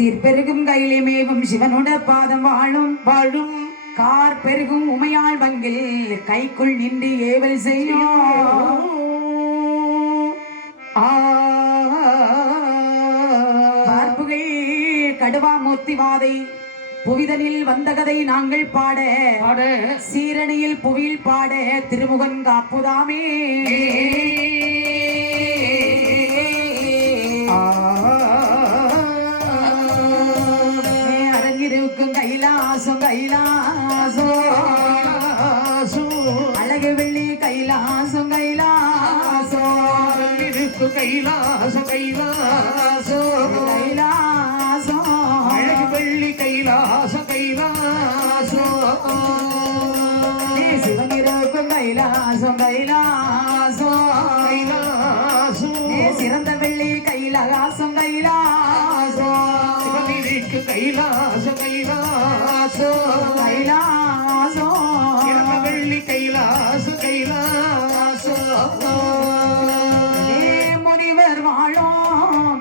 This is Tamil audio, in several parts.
சீர்பெருகும் கையிலேமேவும் சிவனுட பாதம் வாழும் வாழும் கார் பெருகும் உமையாள் வங்கில் கைக்குள் நின்று ஏவல் செய்யும் பார்ப்புகள் கடுவா மூர்த்திவாதை புவிதனில் வந்த கதை நாங்கள் பாட சீரணியில் புவியில் பாட திருமுகன் காப்புதாமே அரங்கிருக்கும் கைலாசம் கைலாசம் அழகு வெள்ளி கைலாசம் கைலாசம் கைலாசம் கைலாசம் கைலாசம் அழகு வெள்ளி கைலாசம் கைலாசம் சிவனிருக்கும் கைலாசம் கைலாசம் கைலாசம் சிறந்த வெள்ளி கைலாசம் கைலாசம் சிவனிருக்கு கைலாசம் கைலாசம் கைலாசம் சிறந்த வெள்ளி கைலாசம் கைலாசம் முனிவர் வாழும்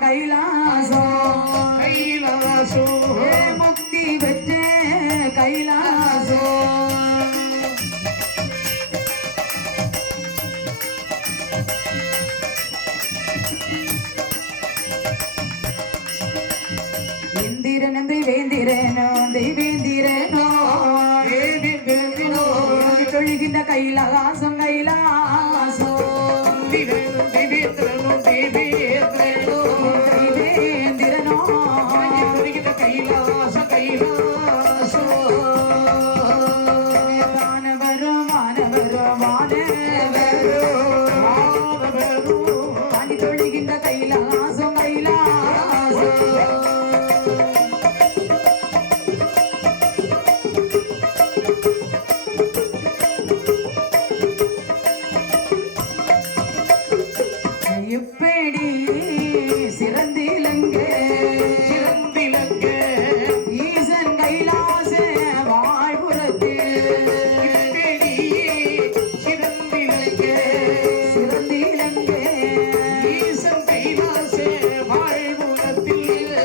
கைலாசம் கைலாசம் முக்தி பெற்ற கைலாசம் இந்திரன் தெய்வேந்திரனோ தெய்வேந்திரனோ தொழுகின்ற கைலாசம் கைலாசம் தெய்வேந்திரனோ கைலாசம் கைலாசம் வானவரும் வானவரும் வானவரும் பணி தொழுகின்ற கைலாசம் கைலாசம் எப்படி சிறந்திலங்க சிறந்திலங்க ஈசன் கைலாச வாழ்புறத்தில் சிறந்திலங்க சிறந்திலங்க ஈசன் கைலாச வாழ்வுலத்தில்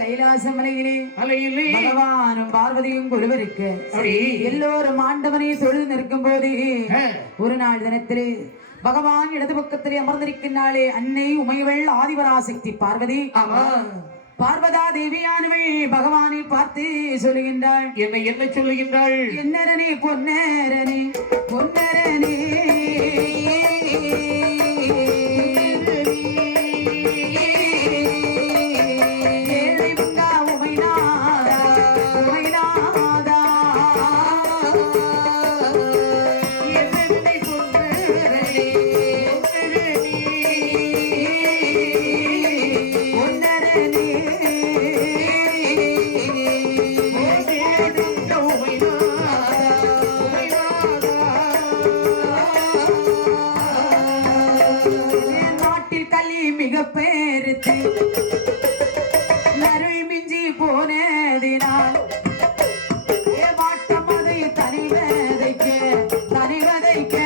கைலாச மலையிலே அலையிலே பகவானும் பார்வதியும் ஒருவருக்கு அப்படி எல்லோரும் ஆண்டவனை தொழுது நிற்கும் போது ஒரு நாள் தினத்திலே பகவான் இடது பக்கத்திலே அமர்ந்திருக்கின்றாளே அன்னை உமையவள் ஆதிபராசக்தி பார்வதி பார்வதா தேவியானவள் பகவானை பார்த்து சொல்லுகின்றாள் என்ன சொல்லுகின்றாள் என்னரனே பொன்னரனே பொன்னரனே ஏழை பங்கா உமைநாதா உமைநாதா என்னை கொன்றே பொன்னரனே நாட்டில் கல்வி மிக பெருத்து நருள் மிஞ்சி போனதினால் ஏமாட்டம் அதை தனிவதைக்க தனிவதைக்க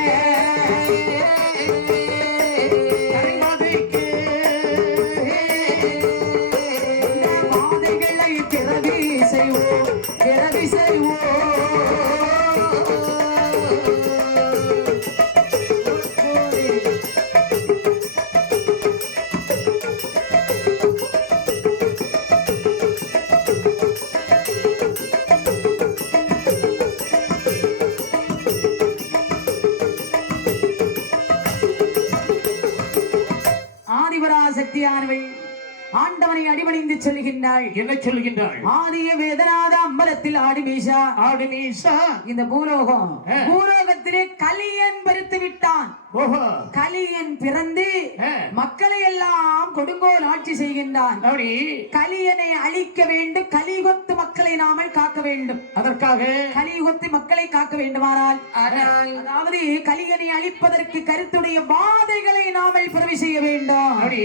பாதைகளை பிறவி செய்வோம் பிறவி செய்வோம் ஆதிபராசக்தியானவள் ஆண்டவனை அடிபணிந்து சொல்கின்றாள் என்ன சொல்கின்றாள் ஆதிய வேதநாத அம்பலத்தில் ஆடிமீஷா ஆடினீசா இந்த பூலோகம் பூலோகத்திலே கலியன் பறித்து விட்டான் ஓஹோ கலியன் பிறந்து மக்களை எல்லாம் கொடுங்கோல் ஆட்சி செய்கின்றான் அப்படி கலியனை அழிக்க வேண்டும் கலிகொத்து மக்களை நாமல் காக்க வேண்டும் அதற்காக கலியுகத்து மக்களை காக்க வேண்டுமானால் அதாவது கலியனை அழிப்பதற்கு கருத்துடைய வாதைகளை நாமல் பிறவி செய்ய வேண்டும் அப்படி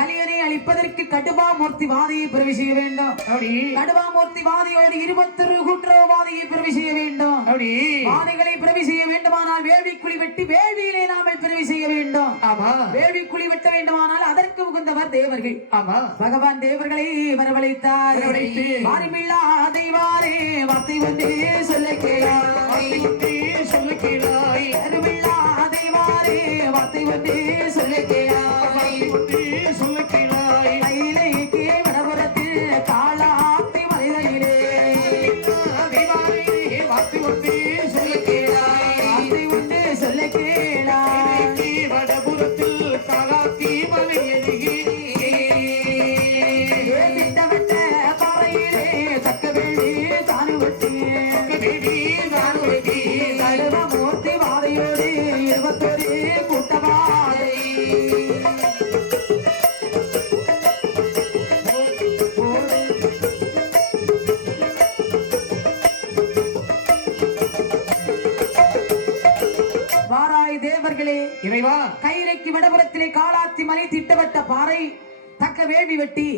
கலியனை அழிப்பதற்கு கடுவாமூர்த்தி வாதையை பிறவி செய்ய வேண்டும் அப்படி கடுவாமூர்த்தி வாதையோடு 21 கூட்டுறவு வாதையை பிறவி செய்ய வேண்டும் அப்படி வாதைகளை பிறவி செய்ய வேண்டும் வேண்டுமானால் வேள்வி குழி வெட்டி வேள்வியிலே நாமல் பிறவி செய்ய வேண்டும். ஆமா வேள்வி குழி வெட்ட வேண்டுமானால் அதற்கு உகந்தவர் தேவர்கள். ஆமா பகவான் தேவர்களை வரவழைத்தார். வரவழைத்து, மாறிமில்லா தெய்வாரே வார்த்தை ஒன்றே சொல்ல கேளாய். சொல்ல கேளாய். அறிவில்லா தெய்வாரே வார்த்தை ஒன்றே சொல்ல கேளாய். சொல்ல கேளாய். கையிலேக்கே வடபுறத்தில் காலாத்தி மலைதலிலே வார்த்தை ஒன்றே சொல்ல கேளாய். வார்த்தை ஒன்றே சொல்ல கேளாய். வடபுறத்தில் காலாத்தி மலை எதுகி திட்டவட்ட பாறையிலே தக்க வேண்டி தானு வெட்டி மூர்த்தி வாதையோடு 21 கூட்டவாதை. வாராய் தேவர்களே, இறைவா கையிலைக்கு வடபுறத்திலே காலாத்தி மலை திட்டவட்ட பாறை தக்க வேள்வி வெட்டி,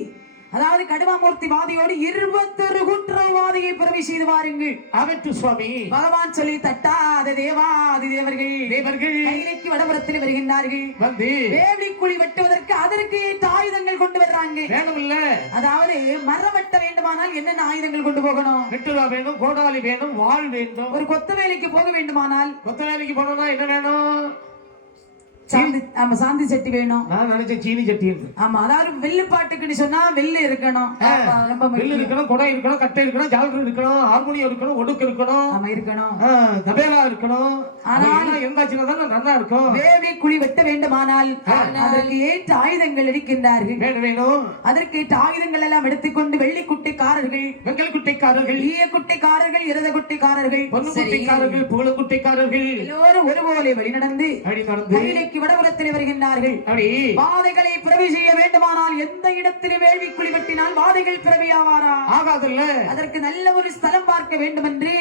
அதாவது கடுவாமூர்த்தி வாதியோடு 21 குற்றவாதியை பிறவி செய்து வாருங்கள். அவற்று சுவாமி பகவான் சொல்லி தட்டாத தேவாதி தேவர்கள் தேவர்கள் கையிலைக்கு வடபுறத்தில் வருகின்றார்கள். வந்து வேள்வி குழி வெட்டுவதற்கு அதற்கு ஏற்ற ஆயுதங்கள் கொண்டு வர்றாங்க. வேணுமில்ல, அதாவது மரம் வெட்ட வேண்டுமானால் என்னென்ன ஆயுதங்கள் கொண்டு போகணும்? வெட்டுலா வேணும், கோடாலி வேணும், வாள் வேண்டும். ஒரு கொத்த வேலைக்கு போக வேண்டுமானால் கொத்த வேலைக்கு போனோம்னா என்ன வேணும்? சாந்தி, ஆமா சாந்தி சட்டி வேணும். நான் நினைச்ச சீனி சட்டி இருக்கு. ஆமா, அதாவது வெள்ளு பாட்டுக்குன்னு சொன்னா வெள்ளு இருக்கணும். ரொம்ப வெள்ளு முக்கியம். இருக்கணும், குடை இருக்கணும், கட்டை இருக்கணும், ஜாலர் இருக்கணும், ஹார்மோனியம் இருக்கணும், ஒடுக்கு இருக்கணும், ஆமா இருக்கணும். தபேலா இருக்கணும். ஆனால் எந்தாச்சுன்னா தான் நல்லா இருக்கும். வேள்வி குழி வெட்ட வேண்டுமானால் அதற்கு ஏற்ற ஆயுதங்கள் இருக்கின்றார்கள். வேணும் வேணும். அதற்கு ஏற்ற ஆயுதங்கள் எல்லாம் எடுத்துக்கொண்டு வெள்ளி குட்டைக்காரர்கள், வெங்கல் குட்டைக்காரர்கள், ஈய குட்டைக்காரர்கள், இரத குட்டைக்காரர்கள், பொண்ணு குட்டைக்காரர்கள், புகழ குட்டைக்காரர்கள் எல்லோரும் ஒருபோலே வழி நடந்து அப்படி நடந்து கையிலைக்கு வடபுறத்தில் வருகின்றார்கள். அப்படி வாதைகளை பிறவி செய்ய வேண்டுமானால் எந்த இடத்திலே வேள்வி குழி வெட்டினால் வாதைகள் பிறவியாவாரா? ஆகாதுல்ல. அதற்கு நல்ல ஒரு ஸ்தலம் பார்க்க வேண்டும் என்று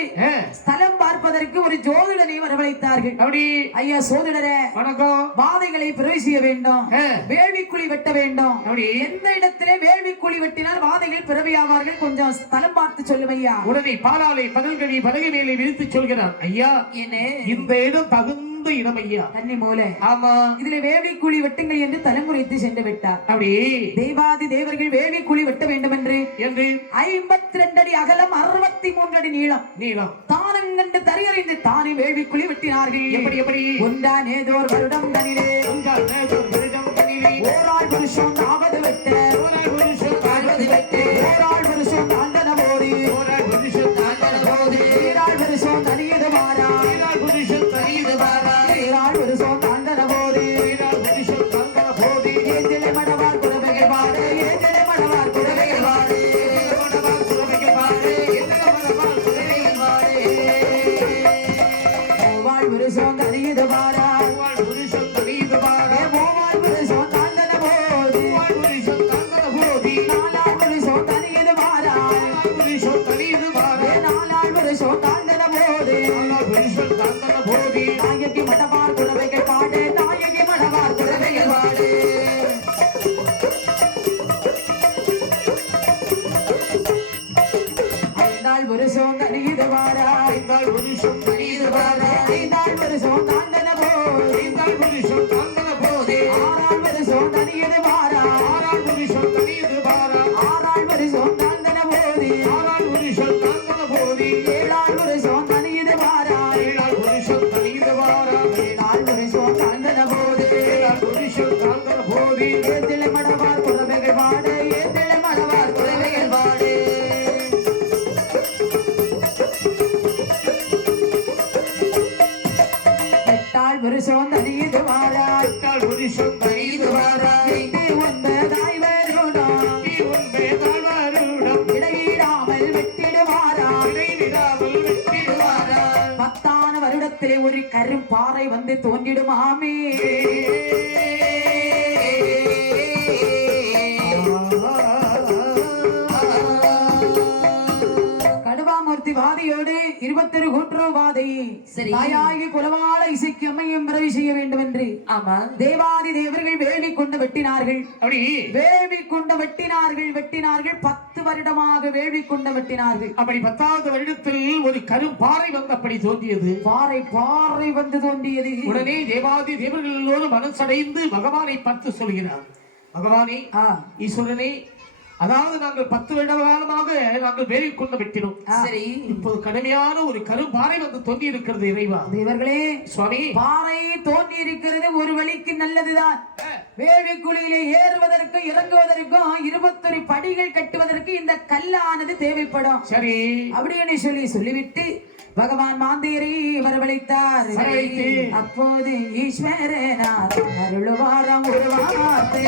ஸ்தலம் பார்ப்பதற்கு ஒரு ஜோதிடனை வரவழைத்தார்கள். அப்படி ஐயா சோதிடரே, வணக்கம். வாதைகளை பிறவி செய்ய வேண்டும், வேள்வி குழி வெட்ட வேண்டும். அப்படி எந்த இடத்திலே வேள்வி குழி வெட்டினால் வாதைகள் பிறவியாவார்கள், கொஞ்சம் ஸ்தலம் பார்த்து சொல்லும் ஐயா. உடனே பாலாலை பதல்கவி பலகை மேலே விரித்து சொல்கிறார். ஐயா, இந்த இடம் தகுந்த இடம் ஐயா. தண்ணி மூல. ஆமா, இதுல வேள்வி குழி வெட்டுங்கள் என்று தலைமுறைத்து சென்று விட்டார். அப்படி தெய்வாதி தேவர்கள் வேள்வி குழி வெட்ட வேண்டும் என்று 52 அடி அகலம் 63 அடி நீளம் தானம் கண்டு தரையறிந்து தானே வேள்வி குழி வெட்டினார்கள். எப்படி எப்படி? ஒன்றான் ஏதோர் வருடம் தனிலே ஓராள் புருஷம் ஆவது வெட்ட ஓராள் புருஷம் தாண்டன போது ஈராள் புருஷம் தனியது மாறா ஈராள் புருஷம் தாண்டன போது ஏதிலே மடவார் குறவைகள் பாடு ஏதிலே மடவார் குறவைகள் பாடு ஓவாள் புருஷம் தனியது மாறா நாயகி மடவார் குறவைகள் பாடு நாயகி மடவார் குறவைகள் பாடு. ஐந்தாள் வருஷம் தனியது வாரா ஐந்தாள் வருஷம் தாண்டன போது ஆறாள் வருஷம் தனியது வாரா ஆறாள் வருஷம் தாண்டன போது ஏழாள் வருஷம் தனியது வாரா ஏழாள் வருஷம் தாண்டன போது ஏதிலே மடவார் குறவைகள் பாடு ஏதிலே மடவார் குறவைகள் பாடு. எட்டாள் வருஷம் தனியது வாரா எட்டு 9 வருடம் இடையிடாமல் வெட்டிடுவாரா 10ஆன வருடத்திலே ஒரு கரும்பாறை வந்து தோன்றிடுமாமே. கடுவாமூர்த்தி வாதியோடு இருபத்தொரு கூற்றுவாதை சரி. தாயாகி குலவாள இசைக்கு அம்மையும் பிறவி செய்ய வேண்டும் என்று ஆமா தேவாதி தேவர்கள் வேள்வி கொண்டு வெட்டினார்கள். அப்படி வேள்வி கொண்டு வெட்டினார்கள் 10 வருடமாக வேள்வி கொண்டு வெட்டினார்கள். அப்படி 10வது வருடத்தில் ஒரு கரும்பாறை வந்து அப்படி தோன்றியது. பாறை வந்து தோன்றியது. உடனே தேவாதி தேவர்களோடு மனசடைந்து பகவானை பார்த்து சொல்கிறார், பகவானே ஈஸ்வரனே, அதாவது நாங்கள் 10 வருட காலமாக நாங்கள் வேலை கொண்டு வெட்டினோம். சரி, இப்போது கடுமையான ஒரு கரும்பாறை வந்து தோன்றி இருக்கிறது. இறைவா தேவர்களே, சுவாமி, பாறை தோன்றி இருக்கிறது ஒரு வழிக்கு நல்லதுதான். வேள்வி குழியிலே ஏறுவதற்கும் இறங்குவதற்கும் 21 படிகள் கட்டுவதற்கு இந்த கல்லானது தேவைப்படும். சரி அப்படின்னு சொல்லிவிட்டு பகவான் மாந்தேரி வரவழைத்தார். அப்போது ஈஸ்வரனார் அருளுவாரம் உருவாத்தை,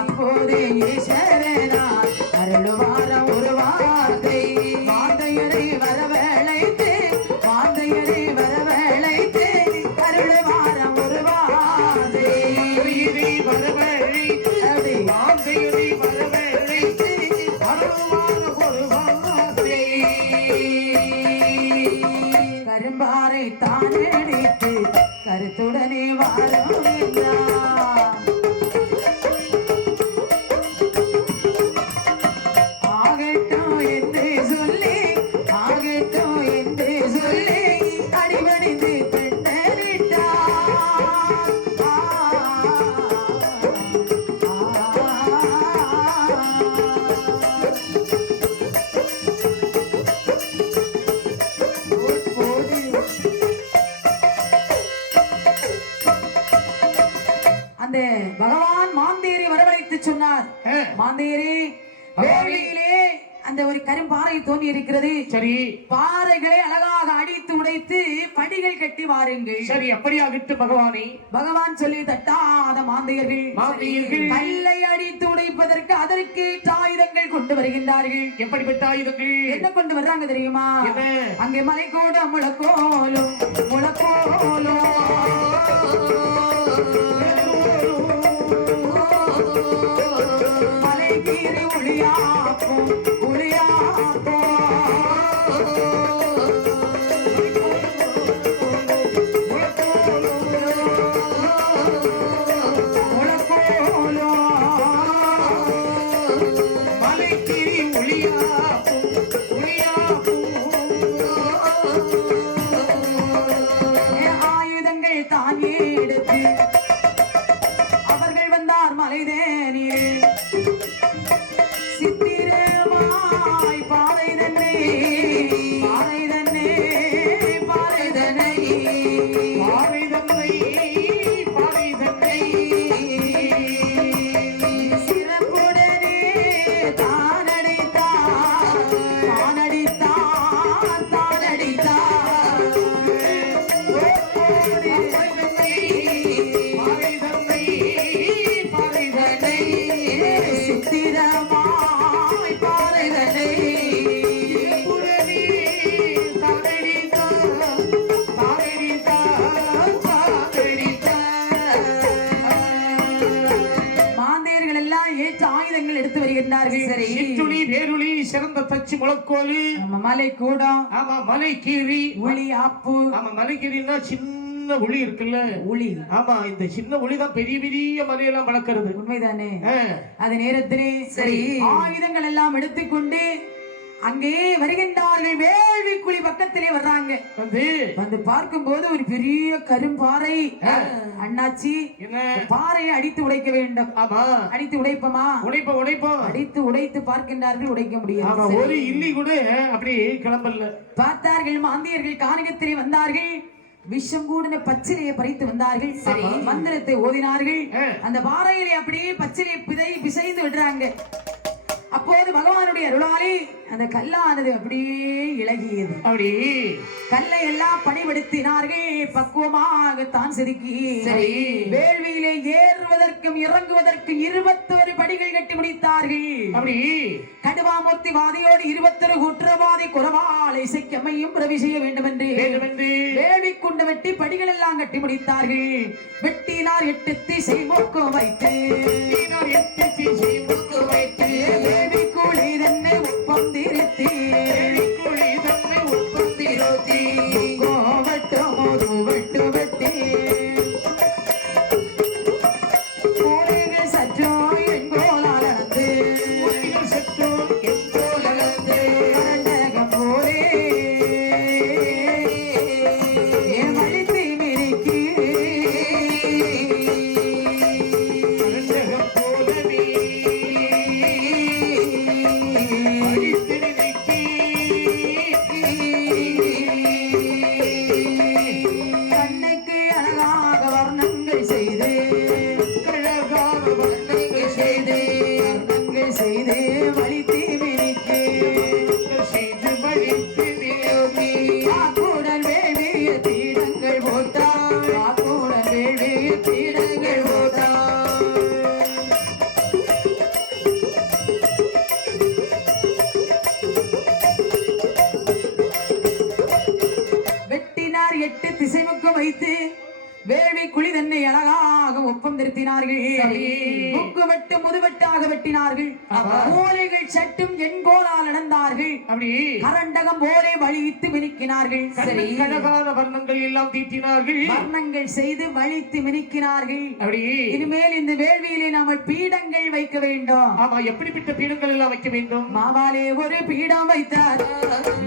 அப்போது ஈஸ்வரனார் அருளுவாரம் உருவாத்தை, மாந்தையரை வரவழைத்து அருளுவாரம் உருவாத்தை, கரும்பாறை தான் அடித்து கருத்துடனே வாழும் ஆகட்டும் என்று சொல்லி அடிபணிந்து அந்த பகவான் மாந்தேரி வரவழைத்து சொன்னார், மாந்தேரி வேளையிலே அந்த ஒரு கரும்பாறை தோன்றி இருக்கிறது. சரி, பாறைகளை அழகாக அடித்து உடைத்து படிகள் கட்டி வாருங்கள். சரி, அப்படியாகிட்டு பகவானே. பகவான் சொல்லி தட்டாத மாந்தையர்கள் கல்லை அடித்து உடைப்பதற்கு அதற்கு ஆயுதங்கள் கொண்டு வருகின்றார்கள். எப்படிப்பட்ட ஆயுதங்கள்? என்ன கொண்டு வர்றாங்க தெரியுமா? அங்கே மலை கூட முழக்கோலும் மலைகீரி ஒளியாக்கும் ஆயுதங்கள் தான் எடுத்து அவர்கள் வந்தார் மலைதேனிலே. சித்திரமாய் பாறை தன்னை சிறப்புடனே தானடித்தார். சித்திரமாய் பாறை தன்னை மாந்தேர்கள் எல்லாம் ஏற்ற ஆயுதங்கள் எடுத்து வருகின்றார்கள். சரி, சிற்றுளி, வேருளி, சிறந்த தச்சு, முளக்கோலு, மலை கூடம், ஆமா மலை கீரி, உளி ஆப்பு. ஆமா மலை கீரின்னா சின்ன உளி இருக்குல்ல, உளி. ஆமா, இந்த சின்ன உளி தான் பெரிய பெரிய மலையெல்லாம் வளர்க்கிறது. உண்மைதானே? அது நேரத்திலே சரி ஆயுதங்கள் எல்லாம் எடுத்துக்கொண்டு அங்கே வருகின்றார்கள். வேள்வி குழி பக்கத்திலே வர்றாங்க. வந்து பார்க்கும் போது ஒரு பெரிய கரும்பாறை. அண்ணாச்சி, பாறையை அடித்து உடைக்க வேண்டும். ஆமா, அடித்து உடைப்போமா? உடைப்போம். அடித்து உடைத்து பார்க்கின்றார்கள், உடைக்க முடியாது. ஒரு இல்லி கூட அப்படி கிளம்பல. பார்த்தார்கள், மாந்தியர்கள் கானகத்திலே வந்தார்கள். விஷம் கூடின பச்சிலையை பறித்து வந்தார்கள். சரி, மந்திரத்தை ஓதினார்கள். அந்த பாறையிலே அப்படியே பச்சிலையை பிசைந்து விடுறாங்க. அப்போது பகவானுடைய அருளாலே அந்த கல்லானது அப்படியே இளகியது. அப்படி கல்லை எல்லாம் பணிபடுத்தினார்கள். பக்குவமாக தான் செதுக்கி வேள்வியிலே ஏறுவதற்கும் இறங்குவதற்கும் 21 படிகள் கட்டி முடித்தார்கள். அப்படி கடுவாமூர்த்தி வாதியோடு 21 குற்றவாதி குறவாளை இசைக்கம்மையும் பிரவி செய்ய வேண்டும் என்று வேள்வி கொண்டு வெட்டி படிகள் எல்லாம் கட்டி முடித்தார்கள். வெட்டினார் 8 திசை மூக்கம் வைத்து வேள்வி குழி தன்னை உப்பம் திருத்தி போது வெட்டு வெட்டி சற்றோ என் கோலால் நடந்து சற்றோ என் போல நடந்து கரண்டகம் போலே என் வழித்து மிரிக்கி கரண்டகம் போலவே அடித்து நினைக்கி கண்ணுக்கு அழகாக வர்ணங்கள் செய்து அழகான வர்ணங்கள் செய்து செய்து வழித்து மிரிக்கி செய்து வழித்து நிலவி காக்கூடல் வேள்விய பீடங்கள் போட்டான் காக்கூடல் வேள்விய பீடங்கள் போட்டான் வெட்டினார் 8 திசைமுக்கம் வைத்து வேள்வி குழி தன்னை அழகாக ஒப்பம் திருத்தினார்கள் முக்கு வெட்டு முதுவெட்டாக வெட்டினார்கள் மூலைகள் சட்டும் எண்கோலால் நடந்தார்கள் அப்படி கரண்டகம் போலே வழித்து மினிக்கினார்கள் சரி அழகான வர்ணங்கள் எல்லாம் தீட்டினார்கள் வர்ணங்கள் செய்து வழித்து மினிக்கினார்கள் அப்படி இனிமேல் இந்த வேள்வியிலே நாம பீடங்கள் வைக்க வேண்டும் ஆமா எப்படிப்பட்ட பீடங்கள் எல்லாம் வைக்க வேண்டும் மாவாலே ஒரு பீடம் வைத்தார்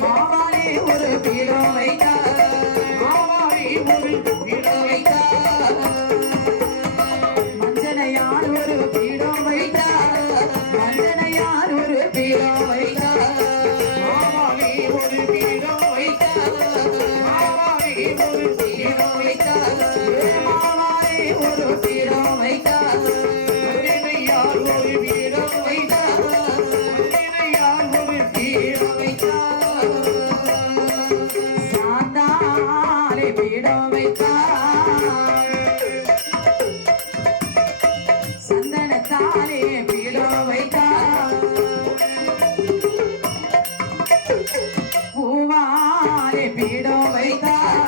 மாவாலே ஒரு பீடம் வைத்தார் மாவாலே ஒரு பீடம் வைத்தார் மஞ்சனையால் ஒரு பீடம் வைத்தார் மஞ்சனையால் ஒரு பீடம் வைத்தார் மாவாலே ஒரு பீடம் வைத்தார் மாவாலே ஒரு பீடம் வைத்தார் மாவாலே ஒரு பீடம் வைத்தார் மஞ்சனையால் ஒரு பீடம் வைத்தார் மஞ்சனையால் ஒரு பீடம் வைத்தார் சாந்தாலே பீடம் வைத்தார் சந்தனத்தாலே பீடம் வைத்தார் பூவாலே பீடம் வைத்தார்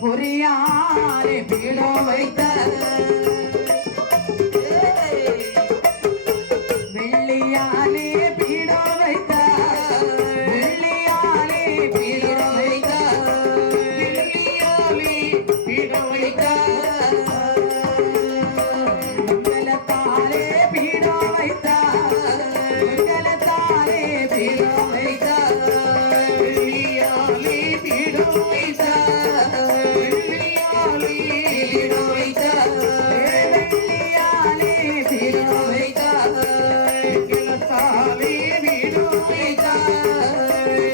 பொரியாலே பீடம் வைத்தார் வெள்ளியாலே பீடம் வைத்தார் வெள்ளியாலே பீடம் வைத்தார் வெள்ளியாலே பீடம் வைத்தார் மங்களத்தாலே பீடம் வைத்தார் மங்களத்தாலே பீடம் வைத்தார் வெள்ளியாலே பீடம் வைத்தார் வெள்ளியாலே பீடம் வைத்தார் வெள்ளியாலே பீடம் வைத்தார் வெள்ளத்தாலே பீடம் வைத்தார்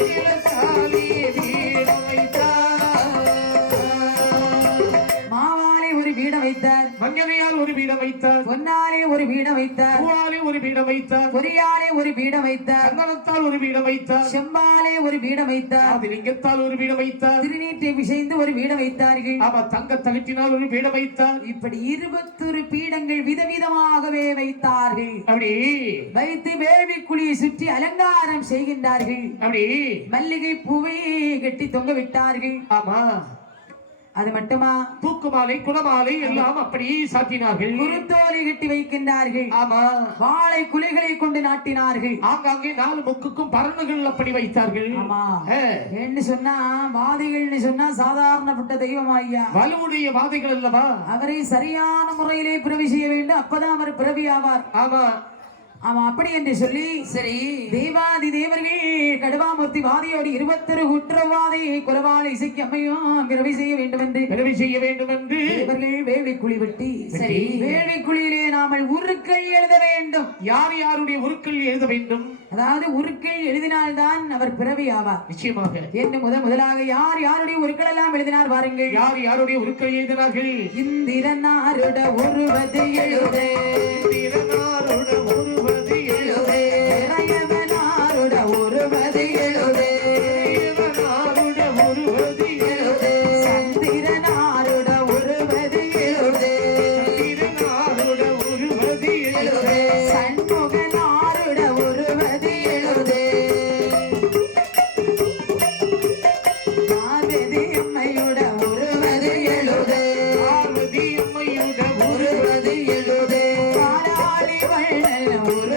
வெள்ளத்தாலே பீடம் வைத்தார் மாவாலே ஒரு பீடம் வைத்தார் மஞ்சனையால் ஒரு பீடம் வைத்தார் பொன்னாலே ஒரு பீடம் வைத்தார் பூவாலே ஒரு பீடம் வைத்தார் பொரியாலே ஒரு பீடம் வைத்தார் சந்தனத்தால் ஒரு பீடம் வைத்தார் செம்பாலே ஒரு பீடம் வைத்தார் லிங்கத்தால் ஒரு பீடம் வைத்தார் திருநீற்றை பிசைந்து ஒரு பீடம் வைத்தார்கள் ஆமா தங்க தகட்டினால் ஒரு பீடம் வைத்தார் இப்படி 21 பீடங்கள் விதவிதமாகவே வைத்தார்கள் அப்படி வைத்து வேள்வி குழியை சுற்றி அலங்காரம் செய்கின்றார்கள் அப்படி மல்லிகை பூவை கட்டி தொங்க விட்டார்கள் ஆமா அது மட்டுமா தூக்குமாலை குணமாலை எல்லாம் அப்படி சாத்தினார்கள் குருத்தோலை கட்டி வைக்கின்றார்கள் ஆமா வாழை குலைகளை கொண்டு நாட்டினார்கள் ஆங்காங்கே 4 முக்குக்கும் பரணுகள் அப்படி வைத்தார்கள் ஆமா ஆ. என்ன சொன்னா வாதிகள்னு சொன்னா சாதாரணப்பட்ட தெய்வம் ஐயா வலுவுடைய வாதைகள் அல்லவா அவரை சரியான முறையிலே பிறவி செய்ய வேண்டும் அப்பதான் அவர் பிறவி ஆவார் ஆமா ஆமா அப்படி என்று சொல்லி சரி தேவாதி தேவர்கள் கடுவாமூர்த்தி வாதியோடு 21 குற்றவாதி குலவாளி இசைக்கு அம்மையும் பிறவி செய்ய வேண்டும் என்று பிறவி செய்ய வேண்டும் என்று இவர்கள் வேள்வி குழி வெட்டி சரி வேள்வி குழியிலே நாமல் உருக்கள் எழுத வேண்டும் யார் யாருடைய உருக்கள் எழுத வேண்டும் அதாவது உருக்கள் எழுதினால்தான் அவர் பிறவி ஆவார் நிச்சயமாக என்று முதலாக யார் யாருடைய உருக்கள் எல்லாம் எழுதினார் பாருங்கள் யார் யாருடைய உருக்கள் எழுதினார்கள் இந்திரனாருட ஒருவது எழுதே இந்திரனாருட ஒருவது எழுதே இறையவனாருட ஒருவது எழுதே இறைவனாருட ஒருவது எழுதே சந்திரனாருட ஒருவது எழுதே இறைவனாருட ஒருவது எழுதே சண்முகனாருட ஒருவது எழுதே பார்வதி அம்மையுட ஒருவது எழுதே பார்வதி அம்மையுட ஒருவது எழுதே பாலாடி வள்ளல் ஒரு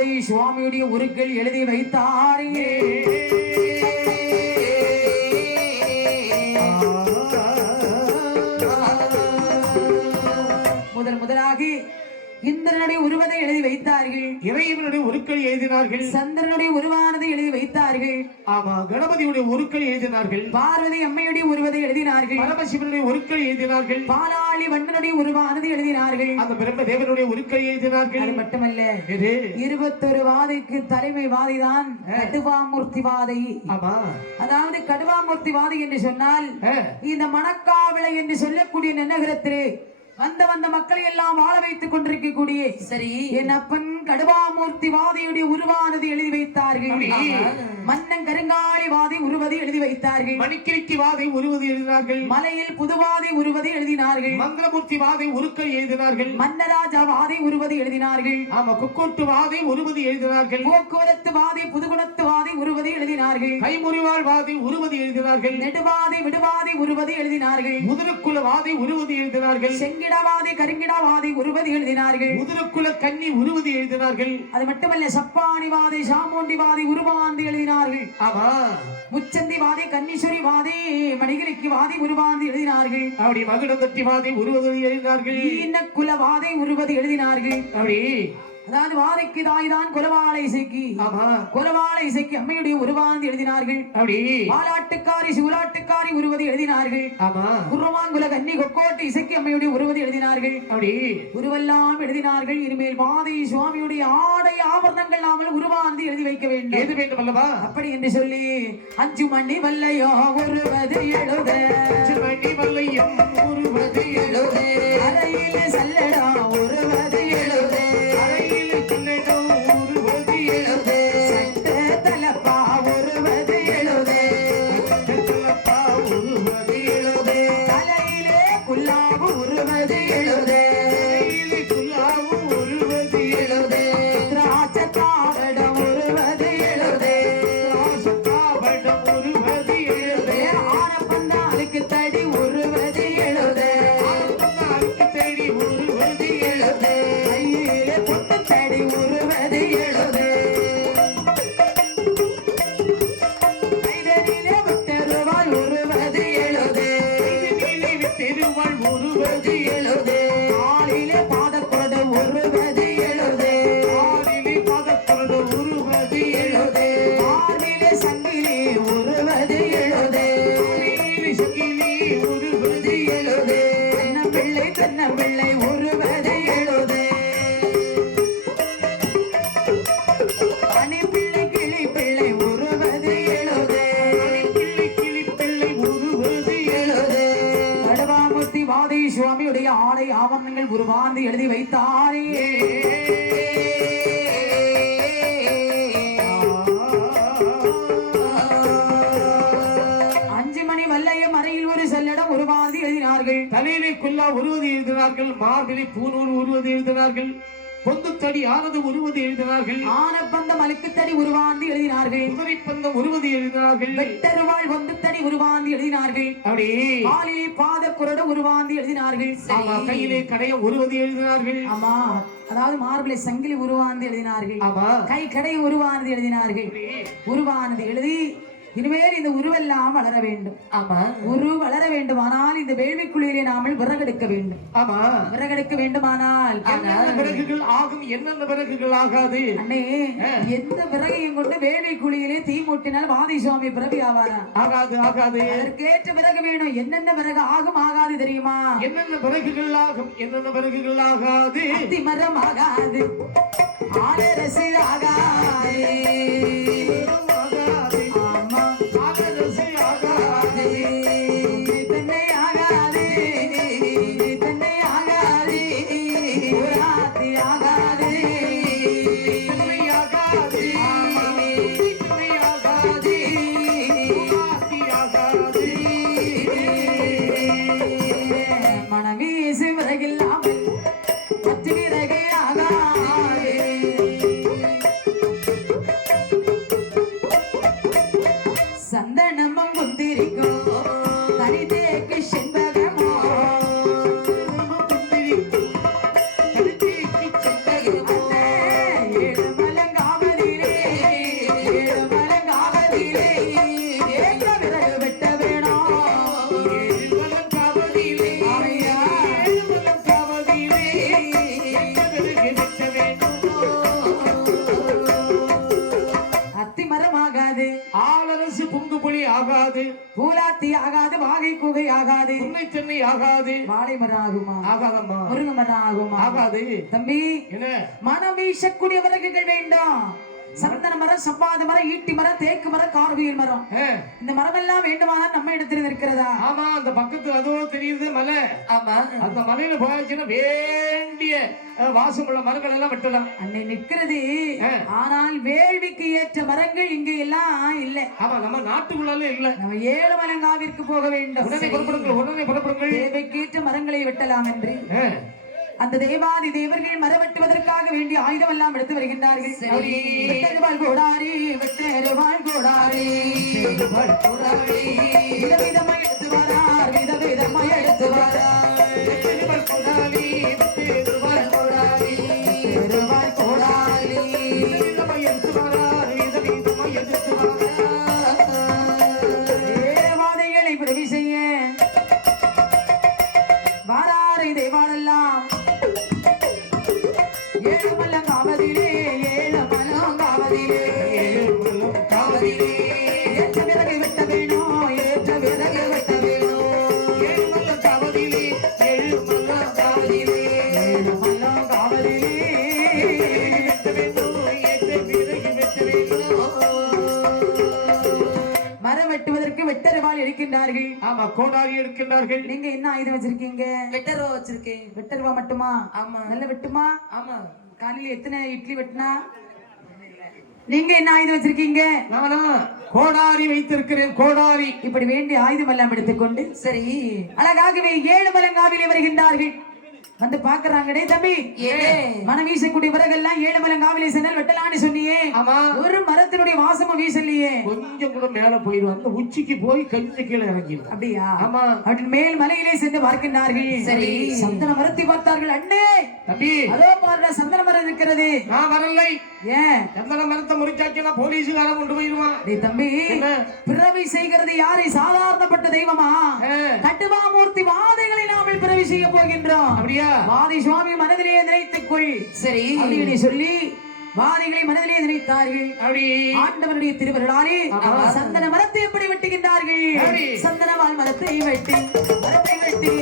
வாதை சுவாமியுடைய உருக்கள் எழுதி வைத்தாரே. முதலாக இந்திரனுடைய உருவதை எழுதி வைத்தார்கள். இறைவனுடைய உருக்கள் எழுதினார்கள். சந்திரனுடைய உருவானதை எழுதி வைத்தார்கள். ஆமா, கணபதியுடைய உருக்கள் எழுதினார்கள். பார்வதி அம்மையுடைய உருவதை எழுதினார்கள். பரமசிவனுடைய உருக்கள் எழுதினார்கள். பாலாளி வண்ணனுடைய உருவானதை எழுதினார்கள். அந்த பிரம்ம தேவனுடைய உருக்கள் எழுதினார்கள். அது மட்டுமல்ல, 21 வாதைக்கு தலைமை வாதிதான் கடுவாமூர்த்தி வாதை. ஆமா, அதாவது கடுவாமூர்த்தி வாதை என்று சொன்னால் இந்த மணக்காவளை என்று சொல்லக்கூடிய நகரத்திலே வந்த மக்களை எல்லாம் வாழ வைத்துக் கொண்டிருக்கக்கூடிய சரி என் அப்பன் கடுவாமூர்த்தி வாதியுடைய உருவானது எழுதி வைத்தார்கள். மன்னன் கருங்காலி வாதி உருவதை எழுதி வைத்தார்கள். மணிக்கிரிக்கு வாதை உருவதை எழுதினார்கள். மலையில் புதுவாதை உருவதை எழுதினார்கள். மங்களமூர்த்தி வாதை உருக்கள் எழுதினார்கள். மன்னராஜா வாதை உருவதை எழுதினார்கள். ஆமா, குக்கோட்டு வாதை உருவதை எழுதினார்கள். போக்குவரத்து வாதை புதுகுணத்து வாதை உருவதை எழுதினார்கள். கைமுறிவாள் வாதை உருவதை எழுதினார்கள். நெடுவாதை விடுவாதை உருவதை எழுதினார்கள். முதுகுல வாதை உருவதை எழுதினார்கள். செங்கிடவாதை கருங்கிடவாதை உருவதை எழுதினார்கள். முதுகுல கன்னி உருவதை எழுதினார்கள். அது மட்டுமல்ல, சப்பானி வாதை சாமுண்டி வாதை உருவாந்தி எழுதினார்கள். ஆமா, முச்சந்தி வாதை கன்னீஸ்வரி வாதை மணிகிரிக்கு வாதை உருவாந்தி எழுதினார்கள். அப்படி மகுடந்தட்டி வாதை உருவதை எழுதினார்கள். குல வாதை உருவதை எழுதினார்கள். அப்படி அதாவது வாதைக்கு தாய்தான் குலவாளை இசைக்கு. ஆமா, குலவாளை இசைக்கு அம்மையுடைய உருவாந்தி எழுதினார்கள். அப்படி பாலாட்டுக்காரி சூலாட்டுக்காரி உருவதை எழுதினார்கள். ஆமா, குர்ரமாங்குல கன்னி கொக்கோட்டு இசைக்கு அம்மையுடைய உருவதை எழுதினார்கள். அப்படி உருவெல்லாம் எழுதினார்கள். இனிமேல் வாதை சுவாமியுடைய ஆடை ஆபரணங்கள் நாமல் உருவாந்தி எழுதி வைக்க வேண்டும். எது வேண்டும் அல்லவா? அப்படி என்று சொல்லி 5 மணி வல்லையோ உருவது எழுத, 5 மணி வல்லையும் உருவது எழுத, அறையிலே சல்லடா உருவது எழுத, அறையிலே சல்லடா உருவது எழுத, சட்ட தலப்பா உருவது எழுத, தலப்பா உருவது எழுத, தலையிலே குல்லாவு உருவது எழுத, தலையிலே குல்லாவு உருவது எழுத, திராட்சத்தாவடம் உருவது எழுத, திராட்சத்தாவடம் உருவது எழுத, ஆரப்பந்தாளுக்கு தடி உருவது எழுத, ஆரப்பந்தாளுக்கு தடி உருவது எழுத, கையிலே பொட்டு தடி உருவது எழுத, கைதனிலே விட்டருவாள் உருவது எழுத, கைதனிலே விட்டருவாள் உருவது எழுத, ஆளிலே பாதக்கொடு உருவது எழுத, ஆளிலே பாதக்கொடு உருவது எழுத, ஆளிலே சங்கிலி உருவது எழுத, ஆளிலே சங்கிலி உருவது எழுத, கண்ணப்பிள்ளை உருவது எழுத, அணிப்பிள்ளை கிளிப்பிள்ளை உருவது எழுத, கிளி கிளி பிள்ளை உருவது எழுத, கடுவாமூர்த்தி வாதை சுவாமியுடைய ஆடை ஆவரணங்கள் உருவாந்து எழுதி வைத்தாரே. அஞ்சு மணி வல்லையம் அறையில் ஒரு செல்லடம் உருவாந்து எழுதினார்கள். தலையிலே குல்லா உருவது எழுதினார்கள். மார்பிலை பூநூல் உருவது எழுதினார்கள். பொந்துத்தடி ஆனது உருவது எழுதினார்கள். ஆனப்பந்தம் அழுக்குத்தடி உருவாந்து எழுதினார்கள். குதிரைப்பந்தம் உருவது எழுதினார்கள். வெட்டருவாள் ஒந்துத்தடி உருவாந்து எழுதினார்கள். அப்படி காலிலே பாத குரடு உருவாந்து எழுதினார்கள். ஆமா, கையிலே கடையம் உருவது எழுதினார்கள். ஆமா, அதாவது மார்பிளை சங்கிலி உருவாந்து எழுதினார்கள். ஆமா, கை கடை உருவானது எழுதினார்கள். உருவானது எழுதி இனிமேல் இந்த உருவெல்லாம் வளர வேண்டும். ஆமா, உரு வளர வேண்டுமானால் இந்த வேள்விக்குழியிலே நாமல் விறகெடுக்க வேண்டும். ஆமா, விறகெடுக்க வேண்டுமானால் என்னென்ன விறகுகள் ஆகும், என்னென்ன விறகுகள் ஆகாது? அண்ணே, எந்த விறகையும் கொண்டு வேள்விக்குழியிலே தீ மூட்டினால் வாதி சுவாமி பிறவி ஆவாரா? ஆகாது, ஆகாது. அதற்கேற்ற விறகு வேணும். என்னென்ன விறகு ஆகும் ஆகாது தெரியுமா? என்னென்ன விறகுகள் ஆகும், என்னென்ன விறகுகள் ஆகாது? அத்திமரம் ஆகாது, ஆலரசு ஆகாது, ஆமா ஆகரசு ஆகாது, தென்னை ஆகாது, தென்னை ஆகாது, ஊராத்தி ஆகாது, தென்னை ஆகாது, தென்னை ஆகாது, ஊராத்தி ஆகாது. மனவீசு விறகில்லாமல் பத்து விறகு ஆகாது. ஆகாது, பூலாத்தி ஆகாது, வாகை கூகை ஆகாது, உன்னை சென்னை ஆகாது, வாழை மரம் ஆகுமா, ஆகாதம்மா, முருங்கை மரம் ஆகுமா, ஆகாது. தம்பி என்ன மனம் வீசக்கூடிய விறகுகள் வேண்டும். சந்தன மரம், சப்பாத மரம், ஈட்டி மரம், தேக்கு மரம், கார்குயில் மரம், இந்த மரம் எல்லாம் வேண்டுமானால் நம்ம இடத்துல இருக்கிறதா? ஆமா, அந்த பக்கத்து அதோ தெரியுது மலை. ஆமா, அந்த மலையில போயாச்சுன்னா வேண்டிய வாசமுள்ள மரங்கள் எல்லாம் வெட்டலாம். அன்னை நிற்கிறது. ஆனால் வேள்விக்கு ஏற்ற மரங்கள் இங்க எல்லாம் இல்ல. ஆமா, நம்ம நாட்டுக்குள்ளால இல்ல. நம்ம ஏழுமலங்காவிற்கு போக வேண்டும். உடனே புறப்படுங்கள், உடனே புறப்படுங்கள். தேவைக்கேற்ற மரங்களை வெட்டலாம் என்று அந்த தேவாதி தேவர்கள் மரம் வெட்டுவதற்காக வேண்டிய ஆயுதம் எல்லாம் எடுத்து வருகின்றார்கள். வெட்டருவாள் கோடாரி, வெட்டருவாள் கோடாரி, விதவிதமாய் எடுத்து வரார், விதவிதமாய் எடுத்து வரார். வெட்டருவாள் கோடாரி, வெட்டருவாள் கோடாரி, வெட்டருவாள் கோடாரி, விதவிதமாய் எடுத்து வரார், விதவிதமாய் எடுத்து வரார். தேவாதைகளை பிறவி செய்ய வாராரை தேவானெல்லாம் ஏழுமலங்காவதிலே, ஏழுமலங்காவதிலே, ஏழுமலங்காவதிலே, ஏற்ற விறகு வெட்ட வேணும், ஏற்ற விறகு வெட்ட வேணும். ஏழுமலங்காவதிலே, ஏழுமலங்காவதிலே, ஏழுமலங்காவதிலே, வெட்ட வேணும், ஏற்ற விறகு வெட்ட வேணும். மரம் வெட்டுவதற்கு வெட்டருவாள் இருக்கின்றார்கள். ஆமா, கோடாரி எடுக்கின்றார்கள். நீங்க என்ன ஆயுதம் வச்சிருக்கீங்க? வெட்டருவா வச்சிருக்கேன். வெட்டருவா மட்டுமா? ஆமா. நல்ல வெட்டுமா? ஆமா. காலையில எத்தனை இட்லி வெட்டினா? நீங்க என்ன ஆயுதம் வச்சிருக்கீங்க? நானா கோடாரி வைத்திருக்கிறேன், கோடாரி. இப்படி வேண்டிய ஆயுதம் எல்லாம் எடுத்துக்கொண்டு சரி அழகாகவே ஏழுமலங்காவிலே வருகின்றார்கள். வந்து பாக்குறாங்கடே தம்பி, மனம் வீசக்கூடிய விறகெல்லாம் ஏழுமலங்காவிலே சென்றால் வெட்டலான்னு சொன்னியே, ஒரு மரத்தினுடைய வாசமும் வீசலையே. கொஞ்சம் கூட மேல போயிடும், அந்த உச்சிக்கு போய் கொஞ்சம் கீழே இறங்கிடும். அப்படியா? ஆமா. அப்படி மேல் மலையிலே சென்று பார்க்கின்றார்கள். சரி சந்தன மரத்தை பார்த்தார்கள். அண்ணே தம்பி, அதோ பாருங்க சந்தன மரம் இருக்கிறது. நான் வரலை. ஏன்? சந்தன மரத்தை முறிச்சாச்சுன்னா போலீஸுக்காரன் கொண்டு போயிடுவான். தம்பி, பிறவி செய்கிறது யாரை? சாதாரணப்பட்ட தெய்வமா? கட்டுவாமூர்த்தி வாதைகளை நாமல் பிறவி செய்ய போகின்றோம். அப்படியா? வாதி சுவாமி மனதிலே நினைத்துக்கொள். சரி அப்படின்னு சொல்லி வாதிகளை மனதிலே நினைத்தார்கள். அப்படி ஆண்டவருடைய திருவருளாலே சந்தன மரத்தை எப்படி வெட்டுகின்றார்கள்? சந்தனவால் மரத்தை வெட்டி, மரத்தை வெட்டி,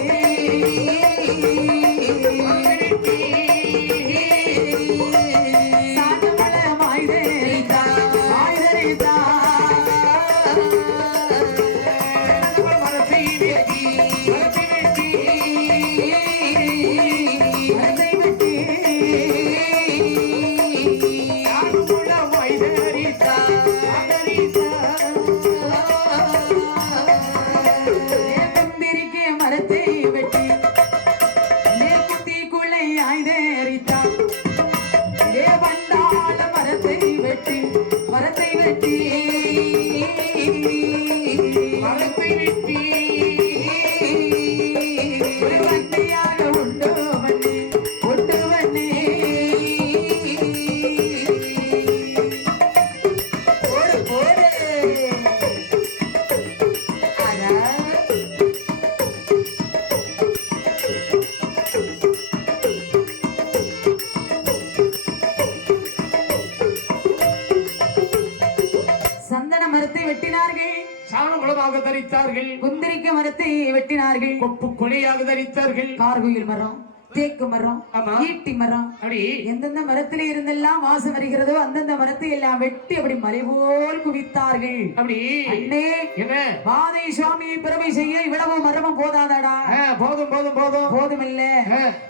தரித்தார்கள். குந்திரிக்க மரத்தை வெட்டினார்கள். கொப்பு கொலையாக தரித்தார்கள். கார்குயில் மரம், தேக்கு மரம், ஈட்டி மரம், அப்படி எந்தெந்த மரத்திலே இருந்தெல்லாம் வாசம் வருகிறதோ அந்தந்த மரத்தை எல்லாம் வெட்டி அப்படி மலை போல் குவித்தார்கள். அப்படி அண்ணே, என்ன வாதை சுவாமியை பிறவை செய்ய இவ்வளவு மரமும் போதாதாடா? போதும் போதும் போதும் போதும் இல்ல,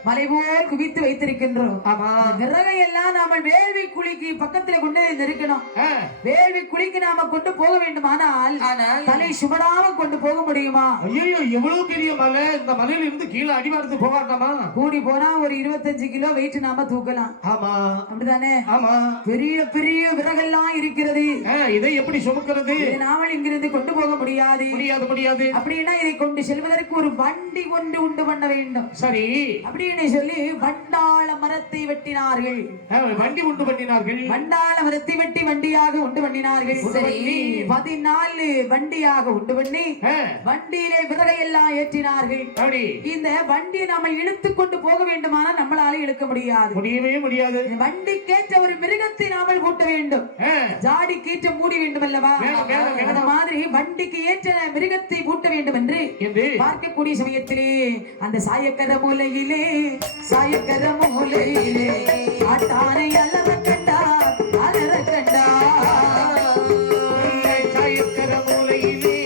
மலை போல் குவித்து வைத்திருக்கின்றோம். விறகை எல்லாம் நாம வேள்வி குழிக்கு பக்கத்துல கொண்டு நிறுக்கணும். வேள்வி குழிக்கு நாம கொண்டு போக வேண்டுமானால் தலை சுமடாம கொண்டு போக முடியுமா? ஐயோ, எவ்வளவு பெரிய மலை! இந்த மலையில இருந்து கீழே அடிவாரத்து போகாட்டாமா? கூடி போனா ஒரு 25 கிலோ வெயிட் நாம தூக்கலாம். ஆமா, அப்படிதானே? ஆமா. பெரிய பெரிய விறகெல்லாம் இருக்கிறது. இதை எப்படி சுமக்கிறது? நாமல் இங்கிருந்து கொண்டு போக முடியாது. முடியாது முடியாது. அப்படின்னா இதை கொண்டு செல்வதற்கு ஒரு வண்டி கொண்டு உண்டு பண்ண வேண்டும். சரி அப்படின்னு சொல்லி வண்டாள மரத்தை வெட்டினார்கள். வண்டி உண்டு பண்ணினார்கள். வண்டாள மரத்தை வெட்டி வண்டியாக உண்டு பண்ணினார்கள். சரி 14 வண்டியாக உண்டு பண்ணி வண்டியிலே விறகை எல்லாம் ஏற்றினார்கள். இந்த வண்டியை நாம இழுத்து கொண்டு போக வேண்டுமானால் நம்மளால இழுக்க முடியாது, முடியவே முடியாது. வண்டிக்கேற்ற ஒரு மிருகத்தை நாமல் பூட்ட வேண்டும், ஜாடிக்கேற்ற மூடி வேண்டும் அல்லவா? அந்த மாதிரி வண்டிக்கு ஏற்ற மிருகத்தை பூட்ட வேண்டும் என்று பார்க்கக்கூடிய சமயத்திலே அந்த சாயக்கர மூலையிலே ஆட்டானை அலற கண்டா சாயக்கர மூலையிலே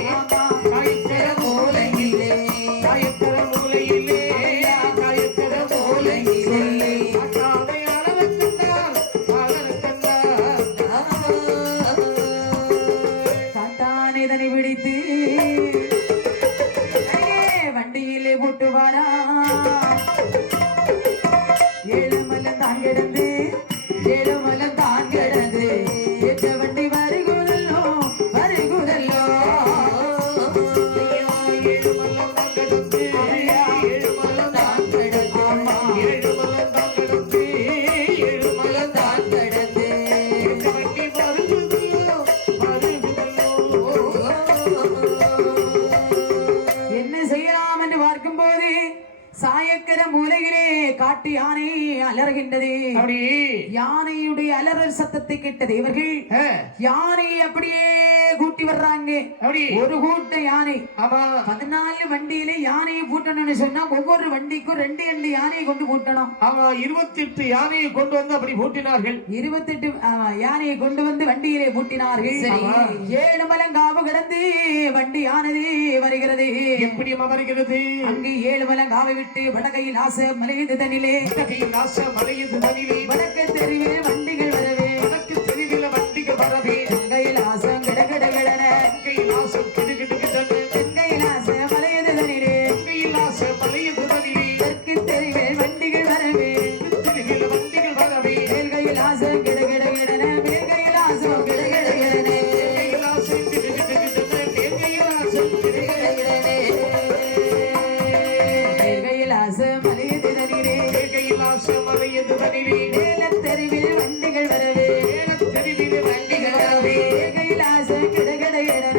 இதனை விடுத்து வண்டியிலே போட்டுவாரா. ஏழுமலம் தான் கிடந்து ஏற்ற வண்டி வருகுதல்லோ சாயக்கர மூலையிலே காட்டு யானை அலறுகின்றது. யானையுடைய அலறல் சத்தத்தை கேட்ட தேவர்கள் யானை அப்படியே கூட்டி வர்றாங்க. ஒரு கூட்ட யானை 14 வண்டியில யானையை பூட்டணும்னு சொன்னா ஒவ்வொரு வண்டிக்கும் 2 யானையை கொண்டு பூட்டணும். 28 யானையை கொண்டு வந்து அப்படி பூட்டினார்கள். 28 யானையை கொண்டு வந்து வண்டியிலே பூட்டினார்கள். 7 மலங்காவு கடந்து வண்டி யானது வருகிறது. எப்படி வருகிறது? அங்கு 7 மலங்காவை விட்டு வடகையில் ஆசை மலையது தனிலே வடக்கு தெருவிலே வண்டிகள் வரவே கையில் ஆசம் கிடகிட கிடன கையில் ஆசை மலையது தனிலே தெற்கு தெருவில் வண்டிகள் வரவே மேல்கையில் ஆசம் கிடகிட கிடன மேல்கையில் ஆசம் கிடகிட கிடனே தெருவில் வண்டிகள் வரவே கையில் ஆசை கிடகிட கிடன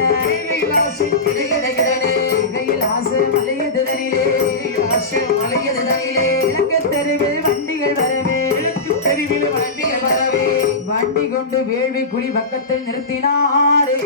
கையில் ஆசை மலையது தனிலே இலக்கு தெருவில் வண்டிகள் வரவே வண்டி கொண்டு வேள்வி குழி பக்கத்தில் நிறுத்தினாரே.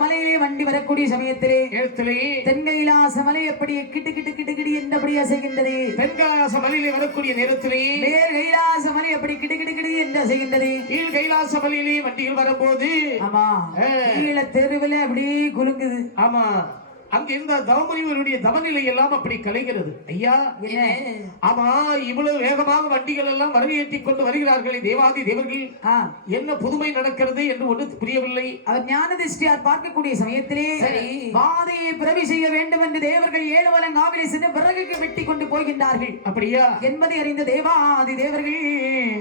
மலையிலே வண்டி வரக்கூடிய சமயத்திலே தென்கைலாச மலை எப்படி கிட்டு கிட்டு கிட்டு கிட்டு என்றபடி அசைகின்றது. தென்கைலாச மலையிலே வரக்கூடிய நேரத்திலே மேல் கைலாச மலை எப்படி கிட்டு கிட்டு கிட்டு என்று அசைகின்றது. கீழ் கைலாச மலையிலே வண்டிகள் வரும்போது ஆமா கீழ தெருவில் அப்படி குலுங்குது. ஆமா அங்க இருந்த தவமுனிவருடைய தவநிலை எல்லாம் அப்படி கலைகிறது. ஐயா ஆமா இவ்வளவு வேகமாக வண்டிகள் எல்லாம் வரவேற்றிக் கொண்டு வருகிறார்களே தேவாதி தேவர்கள், என்ன புதுமை நடக்கிறது என்று ஒன்று புரியவில்லை. அவர் ஞான திருஷ்டியார் பார்க்கக்கூடிய சமயத்திலே பாதையை பிறவி செய்ய வேண்டும் என்று தேவர்கள் 7 மலங்காவிலே சென்று விறகுக்கு வெட்டி கொண்டு போகின்றார்கள். அப்படியா என்பதை அறிந்த தேவாதி தேவர்கள்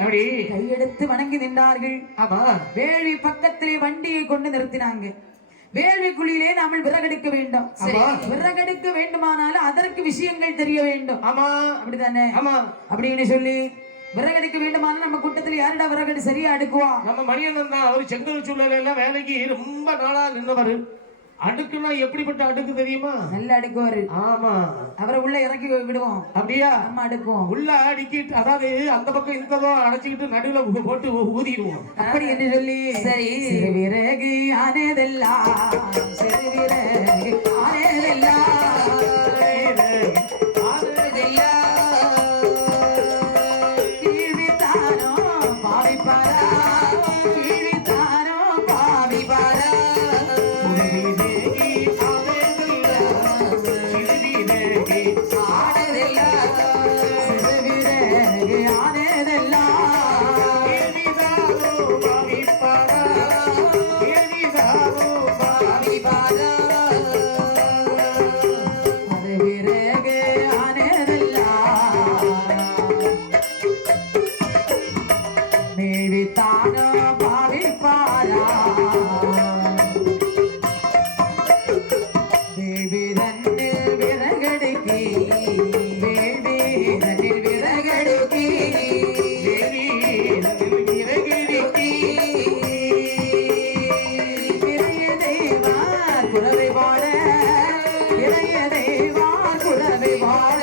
அப்படி கையெடுத்து வணங்கி நின்றார்கள். ஆமா வேள்வி பக்கத்திலே வண்டியை கொண்டு நிறுத்தினாங்க. வேள்விக்குள்ளிலே நாமல் விறகெடுக்க வேண்டும். விறகெடுக்க வேண்டுமானாலும் அதற்கு விஷயங்கள் தெரிய வேண்டும். ஆமா அப்படித்தானே? ஆமா அப்படின்னு சொல்லி விறகெடுக்க வேண்டுமானாலும் நம்ம கூட்டத்தில் யாருடா விறகெடு சரியா அடுக்குவா? நம்ம மணியண்ணன் தான். அவர் செங்கல் சூழல எல்லாம் வேலைக்கு ரொம்ப நாளா நின்றவர். அடுக்குனா எப்படிப்பட்ட அடுக்கு தெரியுமா? நல்ல அடுக்குவாரு. ஆமா அவரை உள்ள இறக்கி விடுவோம். அப்படியா? நம்ம அடுக்குவோம். உள்ள அடிக்கிட்டு அதாவது அந்த பக்கம் இந்த பக்கம் அடைச்சிக்கிட்டு நடுவுல போட்டு ஊதிடுவோம். அப்படி என்று சொல்லி சரி விறகு ஆனதெல்லாம் சிறுவிறகு ஆனதெல்லாம் கீழ்வித்தானோ பாவிப்பாரா கீழ்வித்தானோ பாவிப்பாரா வாட இளையதை வாக்குறவை வாட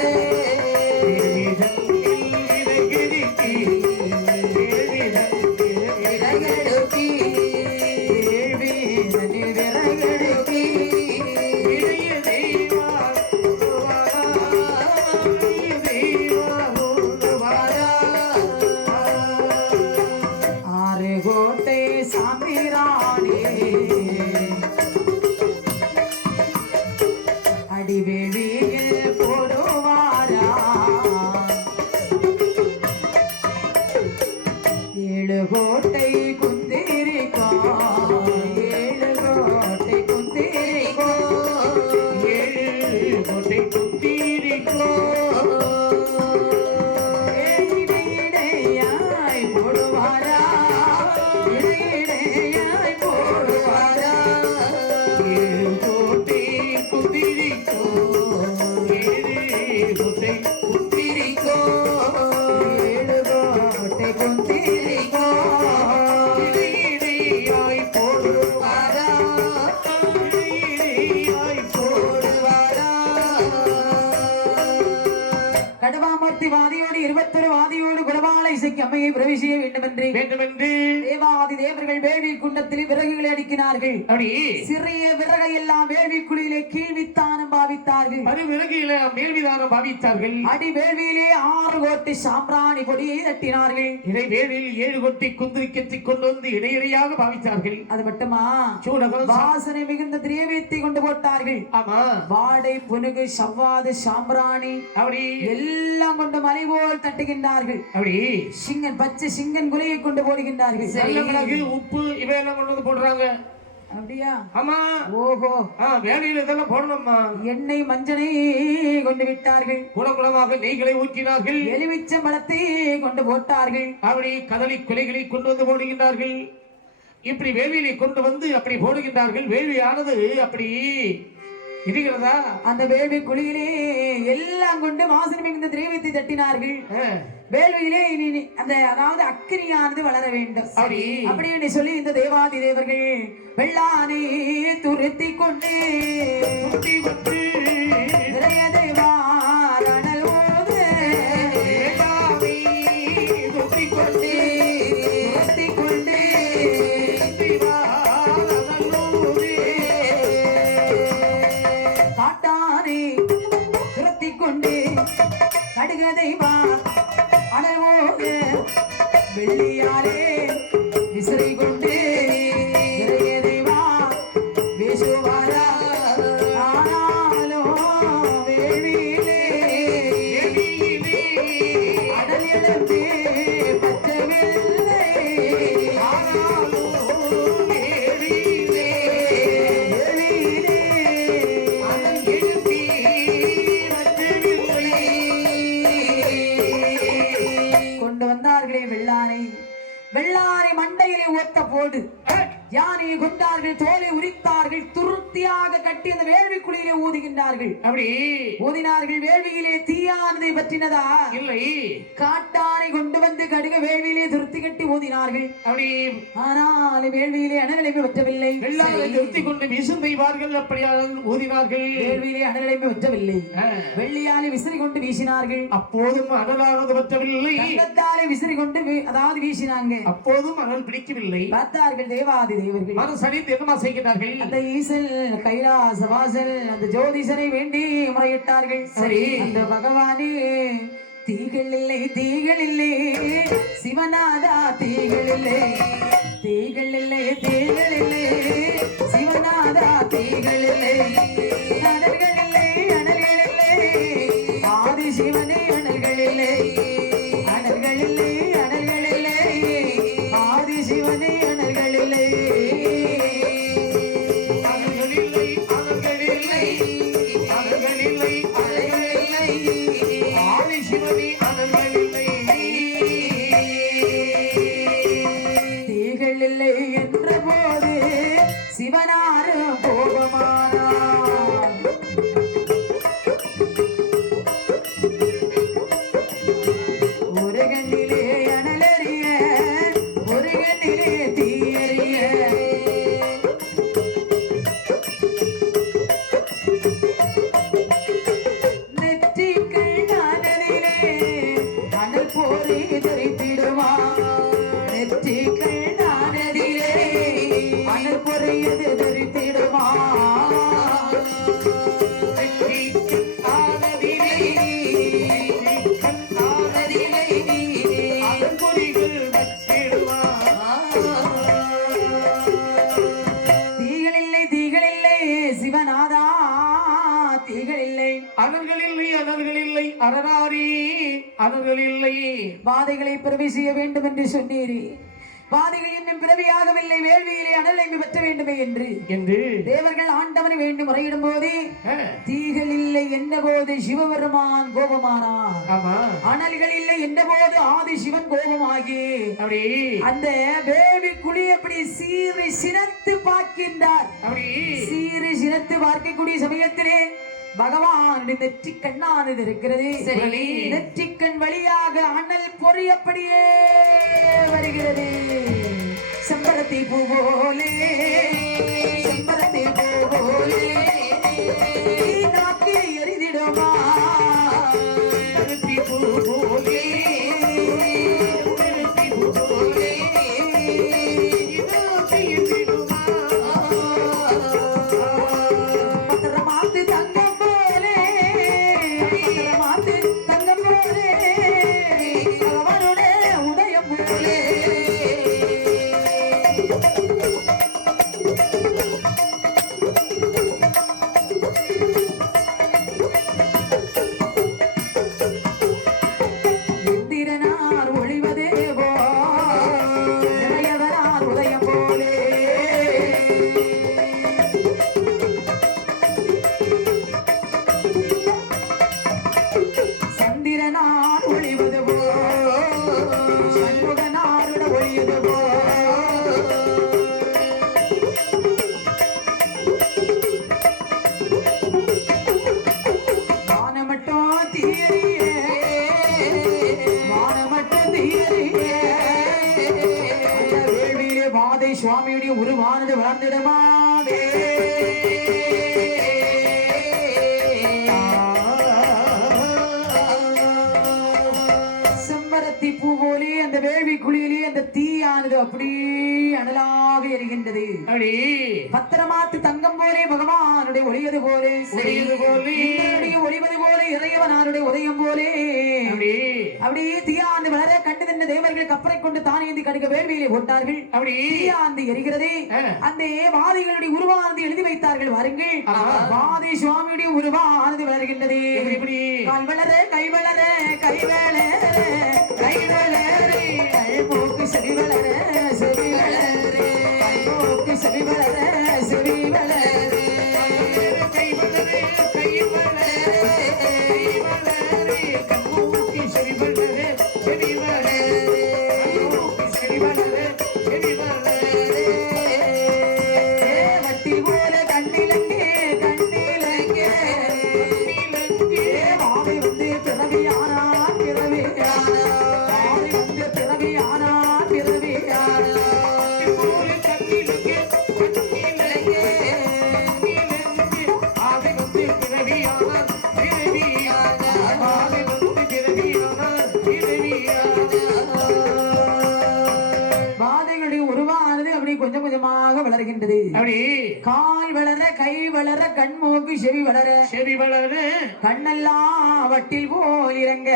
அடிவேலியில் போடுவாரா ஏழு கோட்டை குந்திரிக்கோ ஏழு கோட்டை குந்திரிக்கோ ஏழு கோட்டை குந்திரிக்கோ இடையிடையாய் போடுவாரா இடையிடையாய் போடுவாரா ஏழு கோட்டை குந்திரிக்கோ ஏழு கோட்டை குந்திரிக்கோ ஏழு கோட்டை குந்திரிக்கோ இடையிடையாய் போடுவாரா இடையிடையாய் போடுவாரா கடவாமூர்த்தி வாதியோடு 21 வாதியோடு குடவாளை இசைக்கு அம்மையை பிரவேசிய வேண்டுமென்று வேண்டுமென்று தேவாதி தேவர்கள் வேள்வி குண்டத்தில் விறகுகளை அடிக்கிறார்கள் அப்படி சிறிய விறகை எல்லாம் வேள்வி குழியிலே கீழ்வித்தானம் பாவித்தார்கள் மறுவிறகில மேல்விதானம் பாவித்தார்கள் அடி வேள்வியிலே 6 கோட்டை சாம்பிராணி பொடியை தட்டினார்கள் இடைவேளில் 7 கொட்டி குந்திரிக்கத்தை கொண்டு வந்து இடையிடையாக பாவித்தார்கள் அது மட்டுமா சூடகம் வாசனை மிகுந்த திரவியத்தை கொண்டு போட்டார்கள் ஆமா வாடை புனுகு சவ்வாது சாம்பிராணி அப்படி எல்லாம் கொண்டு மலை போல் தட்டுகின்றார்கள் அப்படி சிங்கன் பச்சை சிங்கன் குலையை கொண்டு போடுகின்றார்கள் நல்ல மிளகு உப்பு இவையெல்லாம் கொண்டு வந்து போடுறாங்க அப்படியா ஆமா ஓஹோ வேலையில இதெல்லாம் போடணும்மா எண்ணெய் மஞ்சனை கொண்டு விட்டார்கள் குளகுளமாக நெய்களை ஊற்றினார்கள் எலுமிச்சம் பழத்தை கொண்டு போட்டார்கள் அப்படி கதலி குலைகளை கொண்டு வந்து போடுகின்றார்கள் இப்படி வேள்வியை கொண்டு வந்து அப்படி போடுகின்றார்கள் வேள்வியானது அப்படி இருக்கிறதா அந்த வேள்வி குழியிலே எல்லாம் கொண்டு வாசனை மிகுந்த திரவியத்தை தட்டினார்கள் வேள்வியிலே இனி அந்த அதாவது அக்கினியானது வளர வேண்டும் அப்படி என்று சொல்லி இந்த தேவாதி தேவர்கள் வெள்ளானை துருத்தி கொண்டு நிறைய தேவாரணல் ஓது துருத்தி கொண்டு காட்டானை துரத்தி கொண்டு கடுகதை வா அனவோடு வெள்ளியாலே விசிறி கொண்டு நிறையதை வா பேசுவாரா ஆனாலும் வேள்வியிலே அடல் எழுப்பி பற்றவில்லை வெள்ளாரை மண்டையிலே ஒத்த போடு யானை கொண்டார்கள் தோலை உரித்தார்கள் துருத்தியாக கட்டி அந்த வேள்வி குழியிலே ஊதுகின்றார்கள் அப்படி ஊதினார்கள் வேள்வியிலே தீயானதை பற்றினதா இல்லை காட்டானை கொண்டு வந்து கடுக வேள்வியிலே துருத்தி கட்டி ஊதினார்கள் அப்படி ஆனால் வேள்வியிலே அனநிலைமை பற்றவில்லை வெள்ளாரை துருத்தி கொண்டு வீசும் தெய்வார்கள் அப்படியாக ஊதினார்கள் வேள்வியிலே அனநிலைமை பற்றவில்லை வெள்ளியாலை விசிறி கொண்டு வீசினார்கள் அப்போதும் அனலானது பற்றவில்லை தங்கத்தாலே விசிறி கொண்டு அதாவது வீசினாங்க அப்போதும் அனல் பிடிக்கவில்லை பார்த்தார்கள் தேவாதி தேவர்கள் மனசடித்து என்ன செய்கிறார்கள் அந்த ஈசல் கைலாச வாசல் அந்த ஜோதிசனை வேண்டி முறையிட்டார்கள் சரி அந்த பகவானே தீகள் இல்லை தீகள் இல்லை சிவநாதா தீகள் இல்லை தீகள் இல்லை தீகள் இல்லை சிவநாதா தீகள் இல்லை அனல்கள் இல்லை அனல்கள் இல்லை ஆதி சிவனே அனல்கள் இல்லை அனல்கள் இல்லை அனல்கள் இல்லை ஆதி சிவனே அனல்கள் இல்லை தீகள் இல்லை என்ற போது சிவனாரும் கோபமானார் அனல்கள் இல்லை அனல்கள் இல்லை அரணாரி அனல்கள் இல்லை. பாதைகளை பிறவி செய்ய வேண்டும் என்று சொன்னீரே, பாதைகள் இன்னும் பிறவியாகவில்லை, வேள்வியிலே அனலை பெற்ற வேண்டுமே என்று தேவர்கள் ஆண்டவனை வேண்டும் முறையிடும் போது தீகள் இல்லை என்ற போது சிவபெருமான் கோபமானார். அனல்கள் இல்லை என்ற போது ஆதி சிவன் கோபமாகி அந்த வேள்வி குழி அப்படி சீறி சினத்து பார்க்கின்றார். சீறி சினத்து பார்க்கக்கூடிய சமயத்திலே பகவானுடைய நெற்றிக் கண்ணானது இருக்கிறது. நெற்றிக்கண் வழியாக அனல் பொறி அப்படியே வருகிறது. செம்பருத்தி பூ போலே, செம்பருத்தி பூ போலே நாக்கி எரிதிடுமா, செம்பருத்தி பூ போலே, செம்பருத்தி பூ போலே நாக்கி எரிதிடுமா. பத்திரமாத்து தங்கம் போலே, பத்திரமாத்து தங்கம் போலே அவனுடைய உதயம் போலே. இந்திரனார் ஒளிவதே போல் இளையவரார் உதயம் போலே. சந்திரனார் ஒளிவது போல் சண்முகனாருட ஒளியது போல். வானமட்டும் தீயறியே, வானமட்டும் தீயறியே அந்த வேள்வியிலே பாதை சுவாமியுடைய உருவானது வளர்ந்திடமாவே. செம்பருத்தி பூ போலே அந்த வேள்வி குழியிலே அந்த தீயானது அப்படி அனலாக எரிகின்றது. பத்திரமாத்து தங்கம் போலே பகவானுடைய ஒளியது போலே, ஒளிவது போலே இறைவனாருடைய உதயம் போலே அப்படியே தீயாந்து வளர கண்டு நின்ற தேவர்கள் கப்பரை கொண்டு தானேந்தி கடுக்க வேள்வியிலே போட்டார்கள். தீயாந்து எரிகிறது. அந்த வாதிகளுடைய உருவானது எழுதி வைத்தார்கள். வாருங்கள், வாதி சுவாமியுடைய உருவானது வளர்கின்றது. கால் வளர கை வளர கை வளர கை வளர கைமூக்கு செவி வளர செவி வளர கைமூக்கு செவி வளர செவி வளர கை வளர கை வளர கை வளர கைமூக்கு செவி வளர செவி வளர கைமூக்கு செவி வளர செவி வளர. வட்டி போல கண்ணிலங்கே கண்ணிலங்கே கண்ணிலங்கே வாவை வந்து பிறவியானா பிறவியானா வாவை வந்து பிறவியானா பிறவியானா போல கண்ணிலங்கே கண்ணிலங்கே கண்ணிலங்கே வாவை வந்து பிறவியானா பிறவியானா வாவை வந்து பிறவியானா பிறவியானா. பாதைகளுடைய உருவானது அப்படி கொஞ்சம் கொஞ்சமாக வளர்கின்றது. கால் வளர கை வளர கண்மூக்கு செவி வளர செவி வளர கண்ணெல்லாம் வட்டில் போல் இறங்க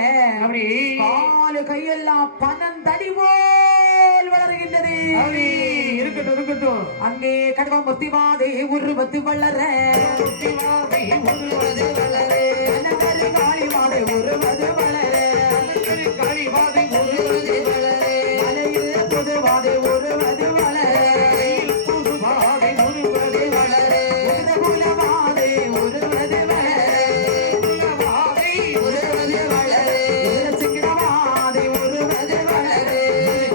காலு கையெல்லாம் பனந்தடி போல் வளர்கின்றது. இருக்கட்டும் இருக்கட்டும். அங்கே கடவம் முத்திவாதை உருவத்து வளர உருவது வளர காளி மாதை உருவது வளர காளி மாதை உருவது வளர மலையில் புதுவாதை உருவது வளர புதுவாதை உருவது வளர குலவாதை உருவது வளர குலவாதை உருவது வளர சிங்கவாதை உருவது வளர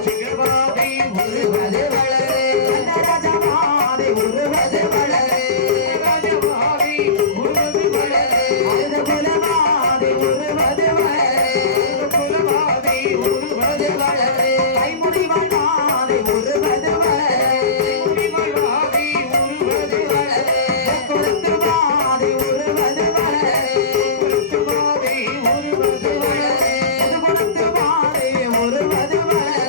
சிங்கவாதை உருவது வளர ராஜவாதை உருவது வளர ராஜவாதை உருவது வளர குலவாதை உருவது வளர குலவாதை உருவது வளர கைமுடி வாழ்வாதை உருவது வளர கைமுடி வாழ்வாதை உருவது வளர குலத்துவாதை உருவது வளர குலத்துவாதை உருவது வளர குலத்துவாதை உருவது வளர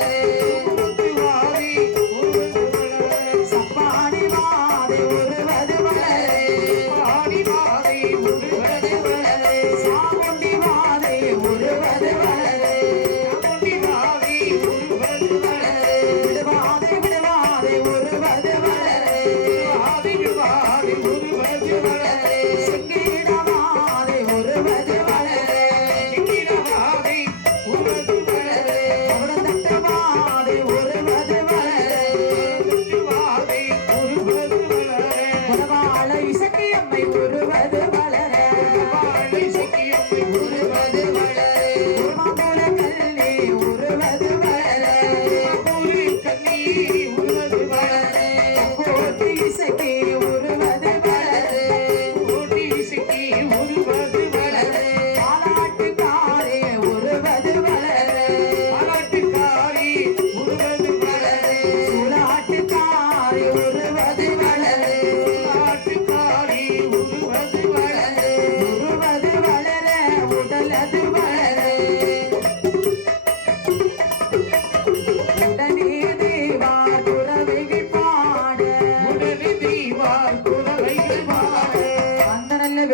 குலத்துவாதை உருவது வளர சப்பாடி வாதை உருவது வளர சப்பாடி வாதை உருவது வளர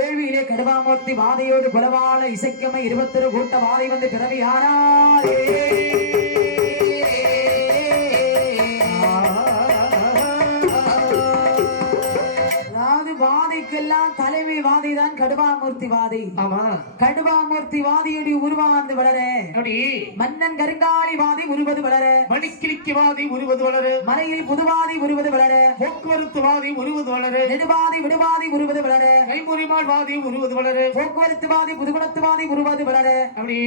வேள்வியிலே கடுவாமூர்த்தி வாதையோடு குலவாள இசைக்கமை 21 கூட்ட வாதை வந்து பிறவியாரே. வாதைக்கெல்லாம் தலைமை வாதைதான் கடுவாமூர்த்தி வாதை. ஆமா, கடுவாமூர்த்தி வாதியடி உருவாந்து வளர, மன்னன் கருங்காலி வாதி உருவது வளர, மணிக்கிளிக்கு வாதி உருவது வளர, மலையில் புதுவாதி உருவது வளர, போக்குவரத்து வாதி உருவது வளர, நெடுவாதி விடுவாதி உருவது வளர, கைமுறிமாள் வாதி உருவது வளர, போக்குவரத்து வாதி புதுகுணத்து வாதி உருவது வளர, அப்படி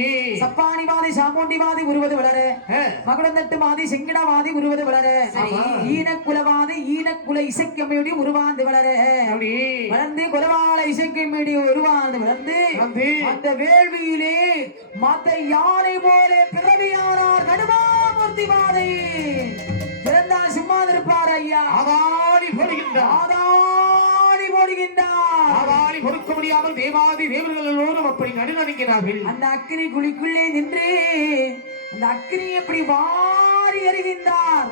சப்பானி வாதி சாமுண்டி வாதி உருவது வளர, மகுடந்தட்டு வாதி செங்கிடவாதி உருவது வளர, ஈனக்குலவாதி ஈனக்குல இசைக்கமையுடி உருவாந்து வளர, வளர்ந்து குலவாள இசைக்கமையுடி உருவாந்து வளர்ந்து அந்த வேள்வியிலே மத்த யானை போல பிறவியானார் கடுவாமூர்த்தி வாதை. பிறந்தார் சும்மா இருப்பார் ஐயா. ஆதாடி போடுகின்றார், ஆதாடி போடுகின்றார். ஆதாடி பொறுக்க முடியாமல் தேவாதி தேவர்கள் எல்லோரும் அப்படி நடுநடுங்கினார்கள். அந்த அக்கினி குழிக்குள்ளே நின்று அந்த அக்கினி எப்படி வாரி எறிகின்றார்.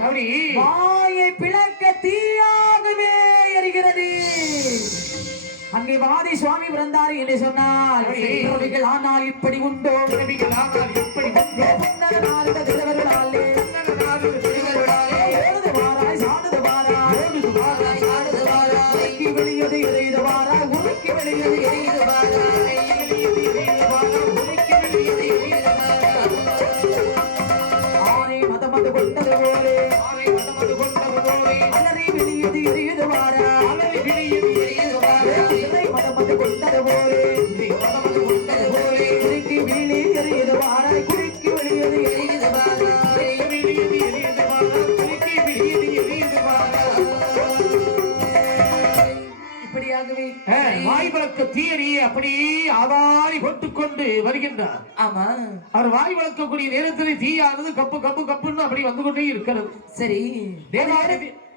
வாயை பிளக்க தீயாகவே எரிகிறது. அங்கே வாதி சுவாமி பிறந்தார் என்று சொன்னால் பிறவிகள் ஆனால் இப்படி உண்டோ, பிறவிகள் ஆனால் இப்படி உண்டோ, புன்னர நாரத தேவர்களாலே ஓடுது வாராய் சாடுது வாராய், ஓடுது வாராய் சாடுது வாராய், உருக்கி வெளியது எரியுது வாராய், உருக்கி வெளியது எரியுது வாராய், வெளியது எரியுது வாராய், உருக்கி வெளியது எரியுது வாராய். ஆனை மதமது கொண்டது போலே, ஆனை மதமது கொண்டது போலே, அலறி வெளியது எரியுது வாராய், அலறி வெளியது எரியுது வாராய், மதமது கொண்டது போலே, மதமது கொண்டது போலே, குறுக்கி வெளியே எரியுது வாராய், குறுக்கி வெளியது எரியுது வாராய், வெளியது எரியுது வாராய், குறுக்கி வெளியது எரியுது வாராய். இப்படியாகவே வாய் வழக்க தீயடியே அப்படியே ஆதாரி போட்டுக் கொண்டு வருகின்றார். ஆமா, அவர் வாய் வளர்க்கக்கூடிய நேரத்தில் தீயானது கப்பு கப்பு கப்புன்னு அப்படி வந்து கொண்டே இருக்கிறது. சரி,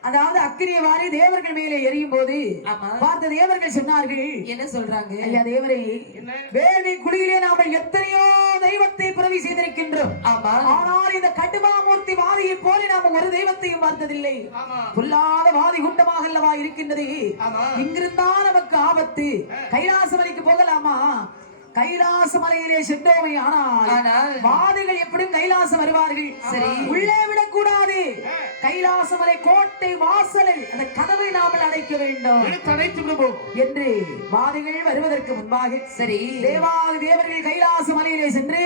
அதாவது அக்கினிய வாரி தேவர்கள் மேலே எரியும் போது பார்த்த தேவர்கள் சொன்னார்கள், என்ன சொல்றாங்க? ஐயா தேவரே, வேள்வி குழியிலே நாம எத்தனையோ தெய்வத்தை பிறவி செய்திருக்கின்றோம். ஆனால் இந்த கடுவாமூர்த்தி வாதியை போல நாம ஒரு தெய்வத்தையும் பார்த்ததில்லை. புல்லாத வாதி குண்டமாக அல்லவா இருக்கின்றது. இங்கிருந்தா நமக்கு ஆபத்து. கைலாசமலைக்கு போகலாமா? கைலாச மலையிலே சென்றோமே ஆனால் வாதிகள் எப்படியும் கைலாசம் வருவார்கள். சரி, உள்ளே விடக்கூடாது. கைலாச மலை கோட்டை வாசலை அந்த கதவை நாமல் அடைக்க வேண்டும் என்று வாதிகள் வருவதற்கு முன்பாக சரி தேவாதி தேவர்கள் கைலாச மலையிலே சென்று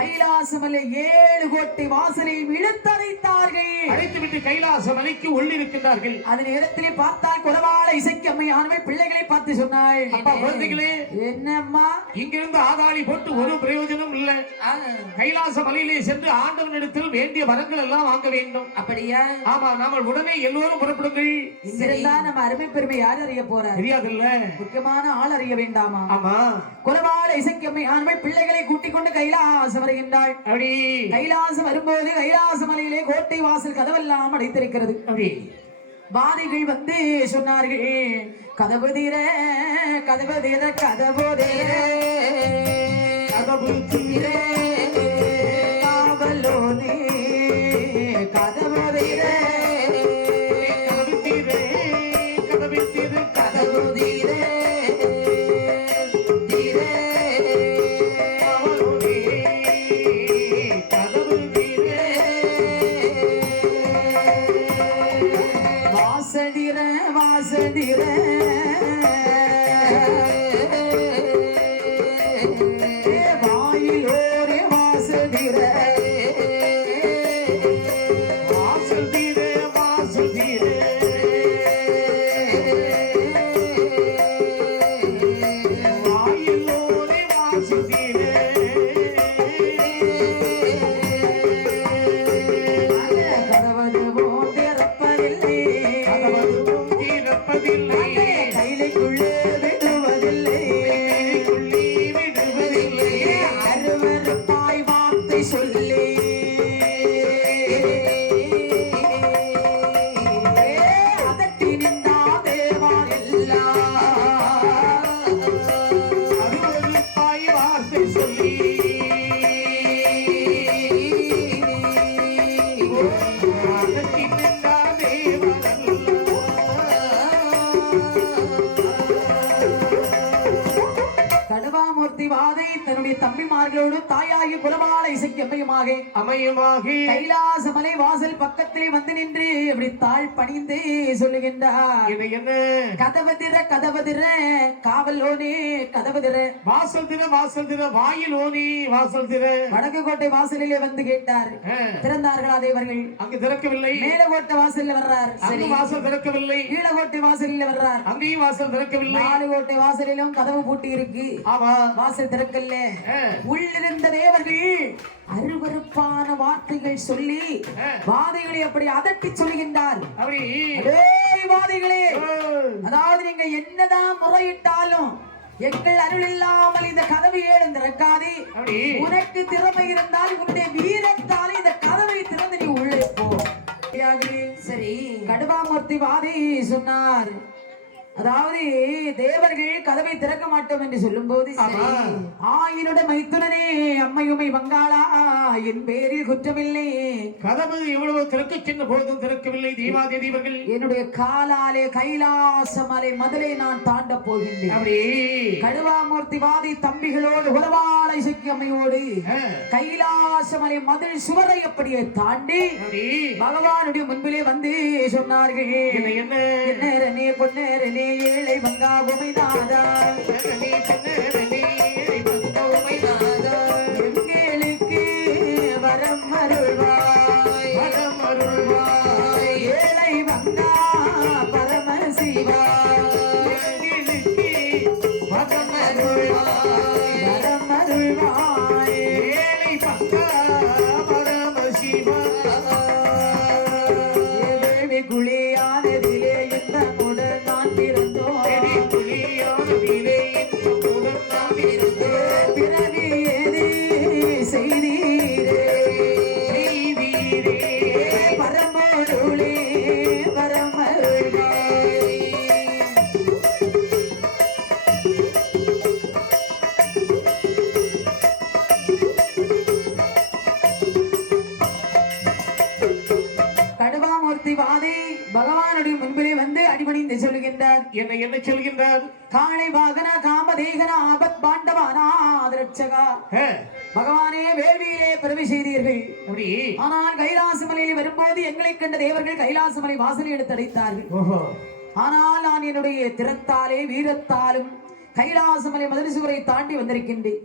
கைலாச மலை 7 கோட்டை வாசலை இழுத்தடைத்தார்கள். அடைத்துவிட்டு கைலாச மலைக்கு உள்ளிருக்கிறார்கள். அந்த நேரத்திலே பார்த்தால் குலவாள இசைக்கு அம்மையானவை பிள்ளைகளை பார்த்து சொன்னாள், அப்பா குழந்தைகளே, என்னம்மா இங்கிருந்து ஆதாளி போட்டு ஒரு பிரயோஜனம் இல்லை. கைலாச மலையிலே சென்று ஆண்டவனிடத்தில் வேண்டிய வரங்கள் எல்லாம் வாங்க வேண்டும். அப்படியா? ஆமா, நாம உடனே எல்லோரும் புறப்படுங்கள். இங்கிருந்தா நம்ம அருமை பெருமை யார் அறிய போறார்? தெரியாதுல்ல, முக்கியமான ஆள் அறிய வேண்டாமா? ஆமா, குலவாள இசைக்கம்மை ஆண்கள் பிள்ளைகளை கூட்டிக் கொண்டு கைலாசம் வருகின்றாள். அப்படி கைலாசம் வரும்போது கைலாச மலையிலே கோட்டை வாசல் கதவெல்லாம் அடைத்திருக்கிறது. அப்படி வாதிகள் வந்து சொன்னார்கள், கதவு தீர கதவு தீர கதவு தீர கதவு தீர காவலோனே கதவு தீர கதவு தீர கதவு தீர கதவு தீர தீர காவலோனே கதவு தீர வாசடிர வாசடிர வாயிலோரே கடுவாமூர்த்தி வாதை தன்னுடைய தம்பிமார்களோடு தாயாகி குலபால இசைக்கு அமையுமாக கைலாசமலை வாசல் பக்கத்திலே வந்து நின்று அப்படி தாழ் பணிந்து சொல்லுகின்றார். என்ன கதவதிர காவலோனே கதவதிர வாசல் திற வாயில் ஓனி வாசல் திற. வடக்கு கோட்டை வாசலிலே வந்து கேட்டார். திறந்தார்களா தேவர்கள்? அங்கு திறக்கவில்லை. மேலகோட்டை வாசல்ல வர்றார். அங்கு வாசல் திறக்கவில்லை. கீழகோட்டை வாசலில் வர்றார். அங்கேயும் வாசல் திறக்கவில்லை. நாலுகோட்டை வாசலிலும் கதவு பூட்டி இருக்கு. ஆமா, வாசல் திறக்கல. உள்ளிருந்த தேவர்கள் அருவருப்பான வார்த்தைகள் சொல்லி வாதைகளை அப்படி அதட்டி சொல்லுகின்றார். வாதைகளே, அதாவது நீங்க என்னதான் முறையிட்டாலும் எங்கள் அருள் இல்லாமல் இந்த கதவை ஏழு திறக்காதே. உனக்கு திறமை இருந்தால் உன்னுடைய வீரத்தால் இந்த கதவை திறந்து நீ உள்ளே போ. சரி, கடுவாமூர்த்தி வாதை சொன்னார். அதாவது தேவர்கள் கதவை திறக்க மாட்டோம் என்று சொல்லும் போது, ஆயினோட மைத்துனனே அம்மையுமை வங்காளா, என் பேரில் குற்றமில்லை. கதவு எவ்வளவு திறக்க சென்ற போதும் திறக்கவில்லை. தேவாதி தேவர்கள் என்னுடைய காலாலே கைலாசமலை முதலை நான் தாண்ட போகின்றேன். கடுவாமூர்த்தி வாதி தம்பிகளோடு உறவாள இசைக்கு அம்மையோடு கைலாசமலை மதில் சுவரை அப்படியே தாண்டி பகவானுடைய முன்பிலே வந்து சொன்னார்கள். என்ன பொன்னே ஏழை வங்கா உமைநாதா, எங்களுக்கு வரம் அருள்வாய், ஏழை வங்கா பரமசிவா, வரம் அருள்வாய், ஏழை வங்கா பரமசிவா. குளியானதிலே இந்த பகவானுடைய முன்பிலே வந்து அடிபணிந்து சொல்லுகின்றார். என்ன சொல்கின்றார்? காளை வாகன காமதேகன ஆபத் பாண்டவானா ஆதரட்சகா. பகவானே வேள்வியிலே பிறவி செய்தீர்கள். ஆனால் கைலாசமலையில் வரும்போது எங்களை கண்ட தேவர்கள் கைலாசமலை வாசலை எடுத்து அடைத்தார்கள். ஆனால் நான் என்னுடைய திறத்தாலே வீரத்தாலும் கைலாசமலை மதில் சுவரை தாண்டி வந்திருக்கின்றேன்.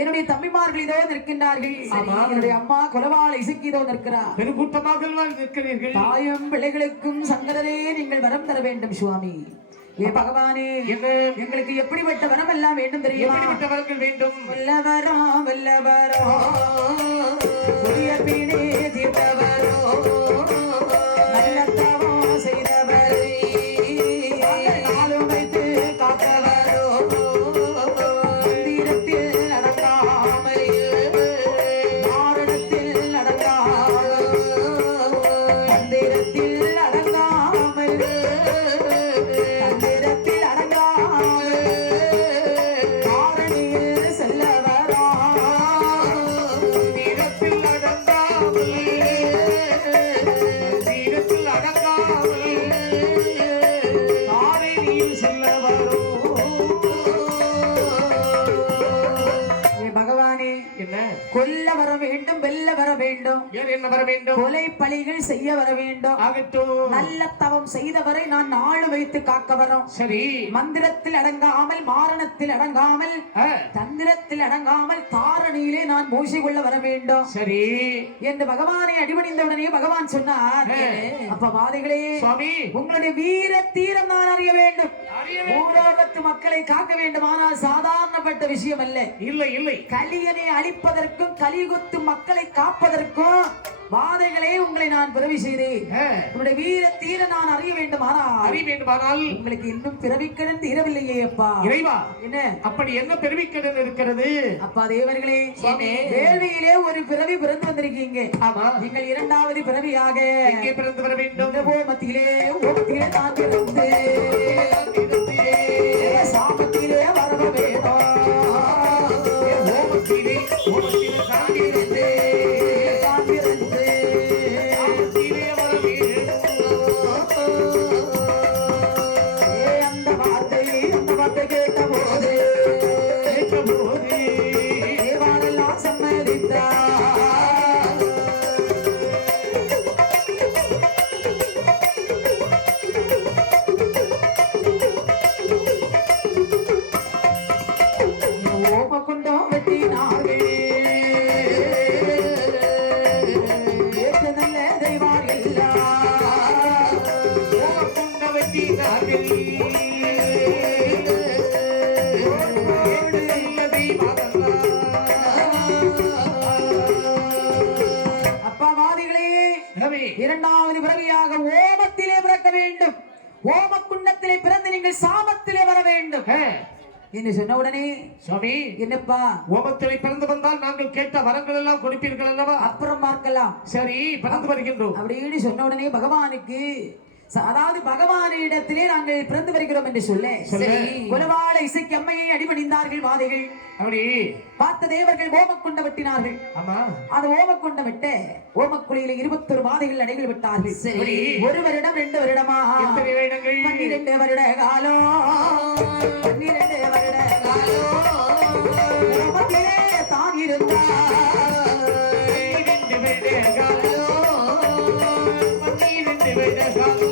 என்னுடைய தம்பிமார்கள் இதோ நிற்கின்றார்கள். என்னுடைய அம்மா குலவாள இசைக்கு இதோ நிற்கிறார். பெருங்கூட்டமாக நிற்கிறீர்கள். தாயும் பிள்ளைகளுக்கும் சங்கரரே நீங்கள் வரம் தர வேண்டும் சுவாமி. ஏ பகவானே, எங்களுக்கு எப்படிப்பட்ட வரம் எல்லாம் வேண்டும் தெரியுமா? எப்படிப்பட்ட வரங்கள் வேண்டும்? வல்லவரோ வல்லவரோ பிணே தீர்த்தவரோ நல்லத்தவோ செய்தவரே நாளும் வைத்து காத்தவரோ மந்திரத்தில் அடங்காமல் மாரணத்தில் அடங்காமல் மந்திரத்தில் அடங்காமல் தந்திரத்தில் அடங்காமல் காரணியில் செல்லவரா தீரத்தில் அடங்காமல் தீரத்தில் அடங்காமல் காரணியில் செல்லவரோ. பகவானே, என்ன கொல்ல வர வேண்டும், வெல்ல வர வேண்டும், என்ன வர வேண்டும்? கொலை பழிகள் செய்ய வர வேண்டும். ஆகட்டும். நல்ல தவம் செய்தவரை நான் நாடு வைத்து காக்க வரோம். சரி. மந்திரத்தில் அடங்காமல் மாரணத்தில் அடங்காமல் தந்திரத்தில் அடங்காமல் தாரணியிலே நான் மூசிக்கொள்ள வர வேண்டும். சரி என்று பகவானை அடிபணிந்தவுடனே பகவான் சொன்னார், அப்ப வாதிகளே சுவாமி, உங்களுடைய வீர தீரம் நான் அறிய வேண்டும். பூலோகத்து மக்களை காக்க வேண்டும். ஆனால் சாதாரணப்பட்ட விஷயம் அல்ல. இல்லை இல்லை. கலியனை அழிப்பதற்கும் கலிகுத்து மக்களை காப்பதற்கும் வாதைகளே உங்களை நான் பிறவி செய்தேன். உங்களுடைய வீர தீர நான் அறிய வேண்டுமானால் உங்களுக்கு இன்னும் பிறவிக்கடன் தீரவில்லையே அப்பா. இறைவா, என்ன அப்படி என்ன பிறவிக்கடன் இருக்கிறது? அப்பா தேவர்களே, வேள்வியிலே ஒரு பிறவி பிறந்து வந்திருக்கீங்க. ஆமா. நீங்கள் இரண்டாவது பிறவியாக எங்கே பிறந்து வர வேண்டும்? ஓமத்திலே நான் பிறந்து சாபத்திலே வர வேண்டும். ஓமத்திலே காண்பிருந்து அந்த வார்த்தை கேட்ட போது என்று சொன்ன உடனே சுவாமி என்னப்பா ஓமத்திலே பிறந்து வந்தால் நாங்கள் கேட்ட வரங்கள் எல்லாம் கொடுப்பீர்கள் அல்லவா? அப்புறம் பார்க்கலாம். சரி, பிறந்து வருகின்றோம் அப்படின்னு சொன்ன உடனே பகவானுக்கு அதாவது பகவானிடத்திலே நாங்கள் பிறந்து வருகிறோம் என்று சொல்ல குலவாள இசைக்கு அம்மையை அடிபணிந்தார்கள் வாதைகள். அப்படி பார்த்த தேவர்கள் ஓமக்குண்ட வெட்டினார்கள். ஆமா, அது ஓமக்குண்ட விட்ட ஓமக்குழியில 21 வாதைகள் அடைகள் விட்டார்கள். சரி, 1 வருடம் 2 வருடமா 12 வருட காலம் 12 வருட காலம் ஓமத்திலே தான் இருந்தார். 12 வருட காலம் 12 வருட காலம்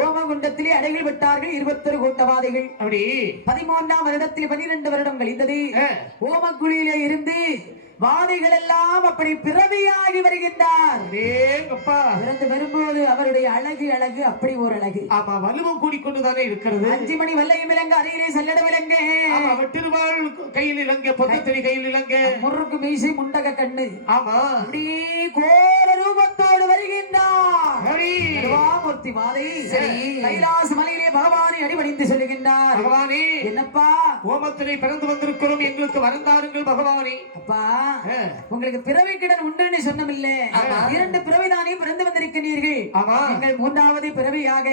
ஓமகுண்டத்திலே அடைகள் விட்டார்கள் 21 கூட்டவாதிகள். அப்படி 13ஆம் வருடத்தில் 12 வருடம் கழிந்தது. ஓமக்குழியிலே இருந்து வாதிகள் எல்லாம் அப்படி பிறவியாகி வருகின்றார். பிறந்து வரும்போது அவருடைய அழகு அழகு அப்படி ஒரு அழகு. ஆமா, வலுவும் கூடிக்கொண்டுதானே இருக்கிறது. 5 மணி வல்லையும் விலங்கு அருகிலே செல்லட விலங்கு வெட்டிருவாள் கையில் இலங்க பொத்தத்தடி கையில் இலங்க முறுக்கு மீசை முண்டக கண்ணு. ஆமா, அப்படியே கோர ரூபத்தோடு வருகின்றார். மூர்த்தி வாதை கைலாச மலையிலே பகவானை அடிபணிந்து சொல்லுகின்றார். பகவானே, என்னப்பா ஓமத்திலே பிறந்து வந்திருக்கிறோம், எங்களுக்கு வரந்தாருங்கள் பகவானே. அப்பா, உங்களுக்கு பிறவி கிடன் உண்டுன்னு சொன்னமில்லை. 2 பிறவிதானே பிறந்து வந்திருக்கிறீர்கள். நீங்கள் 3வது பிறவியாக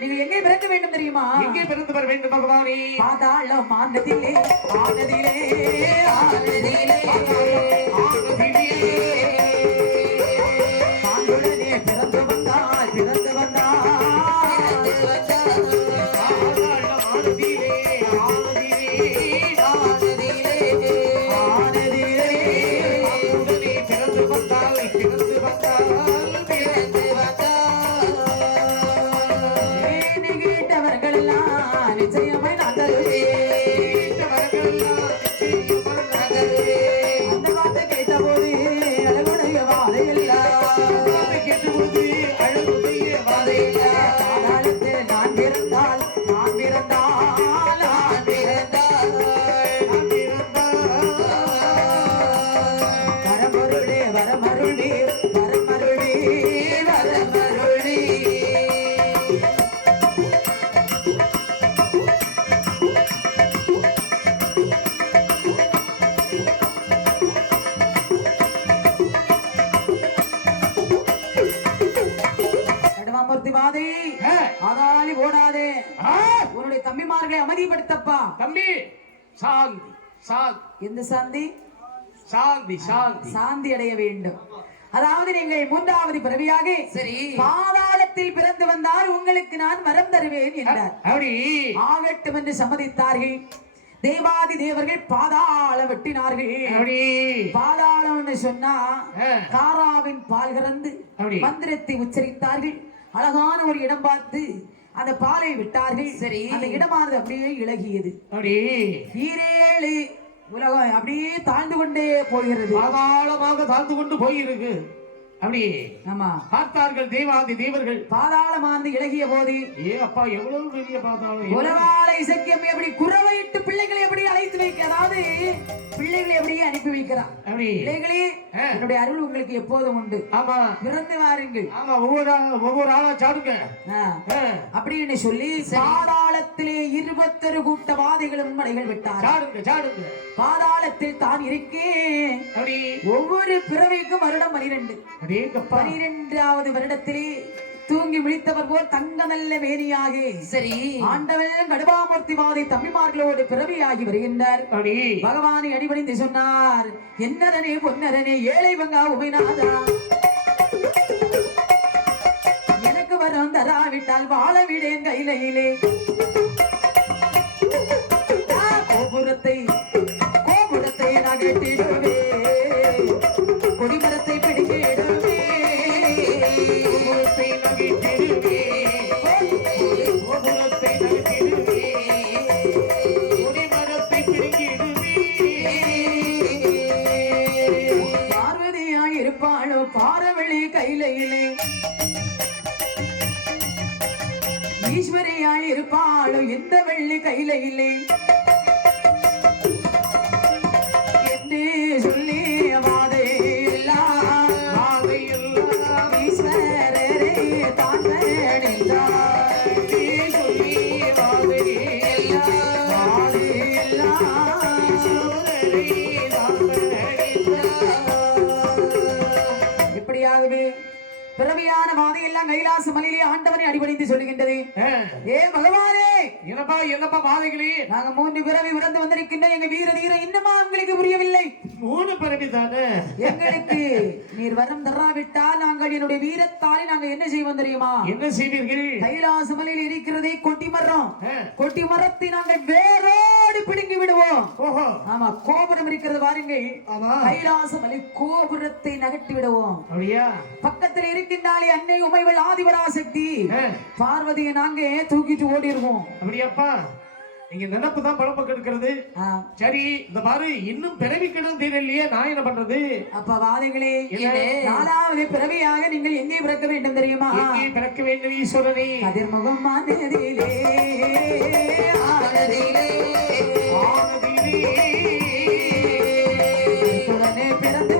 நீங்கள் எங்கே பிறக்க வேண்டும் தெரியுமா? எங்கே பிறந்து வர வேண்டும் பகவானே? பாதாளம் ஆனதிலே ஆனதிலே ஆனதிலே பாலுடனே பிறந்து வந்தார் பிறந்து வந்தார் உன்னுடைய தம்பிமார்களை அமைதிப்படுத்தப்பா. தம்பி, சாந்தி சாந்தி. எந்த சாந்தி? சாந்தி சாந்தி சாந்தி அடைய வேண்டும். அதாவது நீங்கள் 3வது பிறவியாக பாதாளத்தில் பிறந்து வந்தால் உங்களுக்கு நான் வரம் தருவேன் என்றார். ஆகட்டும் என்று சம்மதித்தார்கள். தேவாதி தேவர்கள் பாதாளம் வெட்டினார்கள். பாதாளம் சொன்னா காராவின் பால் கறந்து மந்திரத்தை உச்சரித்தார்கள். அழகான ஒரு இடம் பார்த்து அந்த பாலை விட்டார்கள். சரி, அந்த இடமானது அப்படியே இழகியது. ஈரேழு உலகம் அப்படியே தாழ்ந்து கொண்டே போகிறது. பாதாளமாக தாழ்ந்து கொண்டு போயிருக்கு. அப்படி ஆமா, பார்த்தார்கள் தேவாதி தேவர்கள். பாதாளமானது இழகிய போது அப்பா எவ்வளவு பெரிய பாதாளம். உலவாள இசைக்கம் எப்படி குறவையிட்டு பிள்ளைகளை எப்படி அழைத்து வைக்க, அதாவது பிள்ளைகளை எப்படியே அனுப்பி வைக்கிறான். பிள்ளைகளே, என்னுடைய அருள் உங்களுக்கு எப்போதும் உண்டு. ஆமா, பிறந்து வாருங்கள். ஆமா, ஒவ்வொரு ஆளா சாடுங்க அப்படின்னு சொல்லி பாதாளத்திலே 21 கூட்டவாதிகளும் மலைகள் விட்டார். பாதாளத்தில் தான் இருக்கேன். ஒவ்வொரு பிறவிக்கும் வருடம் 12. 12வது வருடத்திலே தூங்கி விழித்தவர் போல் தங்க நல்ல மேனியாக சரி ஆண்டவன் கடுபாமூர்த்தி வாதி தம்பிமார்களோடு பிறவியாகி வருகின்றார். பகவானை அடிபணிந்து சொன்னார், என்னரனே பொன்னரனே ஏழை வங்கா உமைநாதா, எனக்கு வரம் தராவிட்டால் வாழ விடேன் கையிலே. கோபுரத்தை நகட்டிடுவே கொடிமரத்தை பிடிக்கிடுவே கோபுரத்தை நகைத்திடுவே கோபுரத்தை நகைத்திடுவே கொடிமரத்தை பிடுங்கிடுவே பார்வதியாய் இருப்பாளோ பாரவழி கையிலே ஈஸ்வரியாய் இருப்பாளோ எந்த வெள்ளி கையிலே என்று சொல்லி வாதை எல்லாம் ஈஸ்வரரே தான் சொல்லி வாதை இப்படியாகவே பிறவியான வாதையெல்லாம் கைலாச மலையிலே ஆண்டவனை அடிபணிந்து சொல்லுகின்றது. ஏ பகவானே, என்னப்பா வாதைகளே, நாங்க 3 பிறவி பிறந்து வந்திருக்கின்ற எங்க வீர தீர இன்னமா உங்களுக்கு புரியவில்லை. 3 பிறவி தானே எங்களுக்கு நீர் வரம் தராவிட்டால் நாங்கள் என்னுடைய வீரத்தாலே நாங்க என்ன செய்வோம் தெரியுமா? என்ன செய்வீர்கள்? கைலாச மலையில் இருக்கிறதே கொட்டி மரம், கொட்டி மரத்தை நாங்கள் வேரோடு பிடுங்கி விடுவோம். ஆமா, கோபுரம் இருக்கிறது பாருங்கள், கைலாச மலை கோபுரத்தை நகட்டி விடுவோம். பக்கத்தில் இருக்கின்றாலே அன்னை உமைவள் ஆதிபராசக்தி பார்வதியை நாங்க தூக்கிட்டு ஓடிடுவோம். அப்படியாப்பா, நீங்க நினைப்பு தான் பழப்பக்கம் இருக்கிறது. சரி, இந்த பாரு, இன்னும் பிறவி கிடம் தீரலையே, நான் என்ன பண்றது? அப்ப வாதிகளே, 4வது பிறவியாக நீங்கள் எங்கே பிறக்க வேண்டும் தெரியுமா? எங்கே பிறக்க வேண்டும் ஈஸ்வரனே? கதிர்முகம் மானதிலே உடனே பிறந்து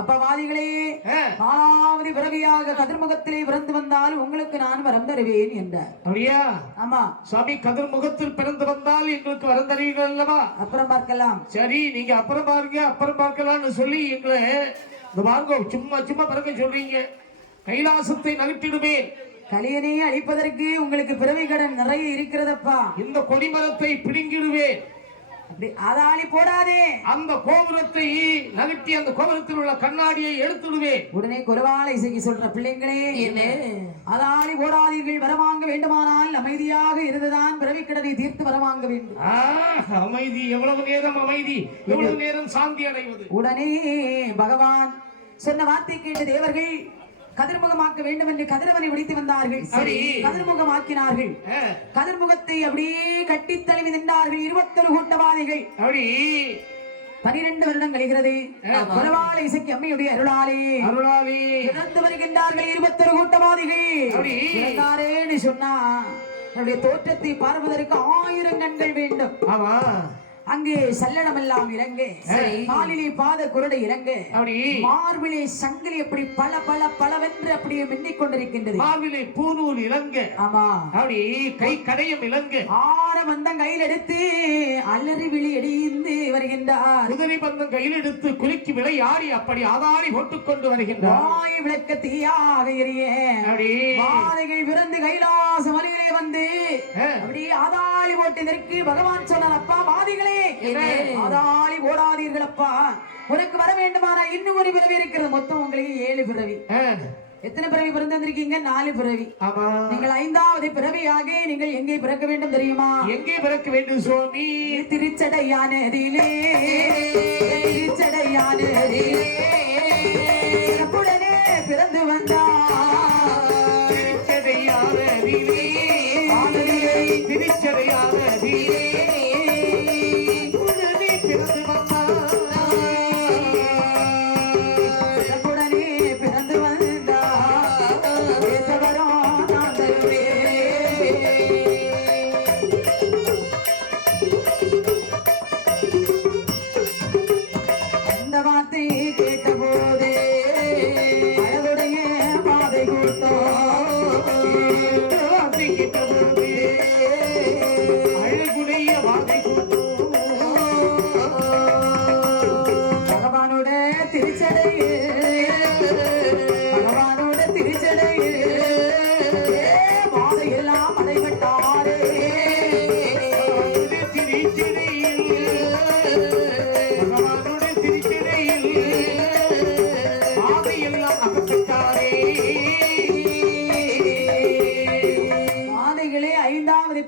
அப்பவாதிகளே, 4வது பிறவியாக கதிர்முகத்திலே பிறந்து வந்தால் உங்களுக்கு நான் வரம் தருவேன் என்றார். அப்படியா? ஆமா சுவாமி, கதிர்முகத்தில் பிறந்து வந்தால் எங்களுக்கு வரம் தருவீர்கள் அல்லவா? அப்புறம் பார்க்கலாம். சரி, நீங்க அப்புறம் பாருங்க, அப்புறம் பார்க்கலாம்னு சொல்லி எங்களை இந்த பாருங்க சும்மா சும்மா பிறக்க சொல்றீங்க. கைலாசத்தை நகட்டிடுவேன். கலியனை அழிப்பதற்கு உங்களுக்கு பிறவி கடன் நிறைய இருக்கிறதப்பா. இந்த கொடிமரத்தை பிடுங்கிடுவேன். அதாளி போடாதே, அந்த கோபுரத்தை நகட்டி அந்த கோபுரத்தில் உள்ள கண்ணாடியை எடுத்துடுவேன். உடனே குரவாலை செய்ய சொல்ற பிள்ளைங்களே, அதாளி போடாதீர்கள். வரவாங்க வேண்டுமானால் அமைதியாக இருந்துதான் பிறவி கடனை தீர்த்து வரவாங்க வேண்டும். அமைதி, எவ்வளவு நேரம் அமைதி, எவ்வளவு நேரம் சாந்தி அடைவது. உடனே பகவான் சொன்ன வார்த்தை கேட்டு தேவர்கள் கதிர்முகமாக்க வேண்டும் என்று கதிரவனை விடுத்து வந்தார்கள். கதிர்முகமாக்கினார்கள். கதிர்முகத்தை அப்படியே கட்டி தழுவி நின்றார்கள் 21 கூட்டவாதிகள். 12 வருடம் கழிகிறது. குரவாலை இசைக்கு அம்மையுடைய அருளாலே இறந்து வருகின்றார்கள் 21 கூட்டவாதிகள். சொன்னா தன்னுடைய தோற்றத்தை பார்ப்பதற்கு 1000 கண்கள் வேண்டும். அங்கே சல்லடம் எல்லாம் இறங்க, காலிலே பாத குரடை இறங்க, மார்பிலே சங்கிலி அப்படி பல பல பலவென்று அப்படியே மின்னிக் கொண்டிருக்கின்றது. மார்பிலே பூநூல் இறங்க, ஆமா, அப்படி கை கடையம் இறங்க, ஆரபந்தம் கையில் எடுத்து அலறி விழி எடிந்து வருகின்றார். குதிரை பந்தம் கையில் எடுத்து குலுக்கி விளையாடி அப்படி ஆதாரி போட்டுக் கொண்டு வருகின்றார். வாய் விளக்க தீயாக எரிய பாதைகள் பிறந்து கைலாச மலையிலே வந்து அப்படியே ஆதாளி போட்டதற்கு பகவான் சொன்னார், அப்பா வாதிகளே, ஆதாளி ஓடாதீர்கள் அப்பா, உனக்கு வர வேண்டுமானா இன்னும் ஒரு பிறவி இருக்கிறது. மொத்தம் உங்களுக்கு 7 பிறவி. எத்தனை பிறவி பிறந்து வந்திருக்கீங்க? 4 பிறவி. நீங்கள் 5வது பிறவியாக நீங்கள் எங்கே பிறக்க வேண்டும் தெரியுமா? எங்கே பிறக்க வேண்டும் சுவாமி? திருச்சடையானதிலே, திருச்சடையானதிலே உடனே பிறந்து வந்தார். திருச்சடையானதிலே, திருச்சடையானதிலே உடனே பிறந்து வந்தார். உடனே பிறந்து வந்தார்.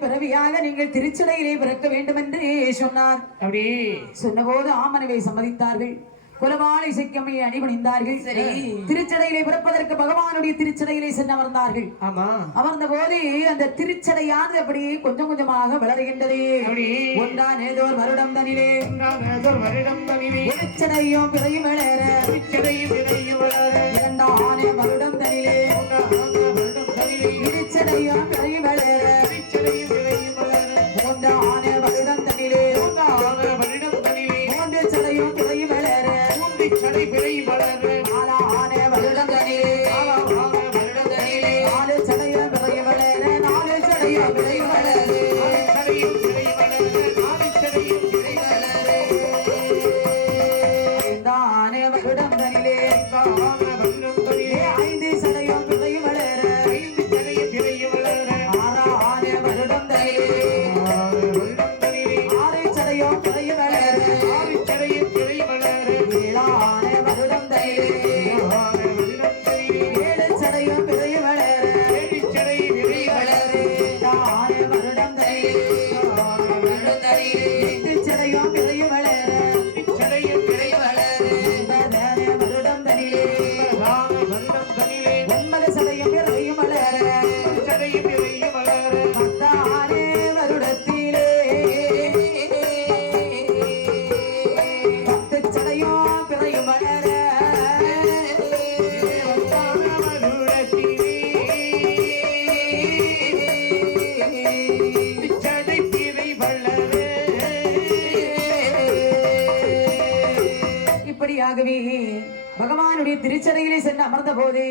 பிறவியாக நீங்கள் திருச்சடையிலே பிறக்க வேண்டும் என்று சொன்னார். அப்படி சொன்னபோது ஆமனவை சம்மதித்தார்கள். குலவாளை இசைக்கமையை அணிபணிந்தார்கள். திருச்சடையிலே பிறப்பதற்கு பகவானுடைய திருச்சடையிலே சென்று அமர்ந்தார்கள். ஆமா அமர்ந்த போது அந்த திருச்சடையானது அப்படி கொஞ்சம் கொஞ்சமாக வளர்கின்றது. ஒன்றானேதோர் வருடம் தனிலே திருச்சடையும் பிறையும் வளர இரண்டான வருடம் தனிலே திருச்சடையும் பிறையும் வளர மூன்றான வருடம் தனிலே மூன்று சடையும் பிறையும் வளர சடை பிறை வளர நாலான வருடம் தனிலே நாலு சடையும் பிறையும் வளர நாலு சடையும் பிறையும் வளர சடையும் பிறை வளர நாலு சடையும் பிறை வளர ஐந்தான வருடம் தனிலே வருடம் தனிலே ஐந்து சடையும் பிறையும் வளர ஐந்து சடையும் பிறை வளர ஆறான வருடம் தனிலே வருடம் தனிலே ஆறு சடையும் பிறையும் வளர ஆறு சடையும் பிறை வளர ஏழான வருடம் தனிலே வருடம் தனிலே ஏழு சடையும் பிறையும் வளர ஏழு சடை பிறை வளர எட்டான வருடம் தனிலே எட்டு சடையும் பிறையும் வளர சடையும் பிறை வளர ஒன்பதான வருடம் தனிலே வருடம் தனிலே ஒன்பது சடையும் பிறையும் வளர சடையும் பிறை வளர பத்தானே வருடத்திலே பத்து சடையும் பிறையும் வளர சடை பிறை வளர இப்படியாகவே பகவானுடைய திருச்சடையிலே சென்று அமர்ந்த போது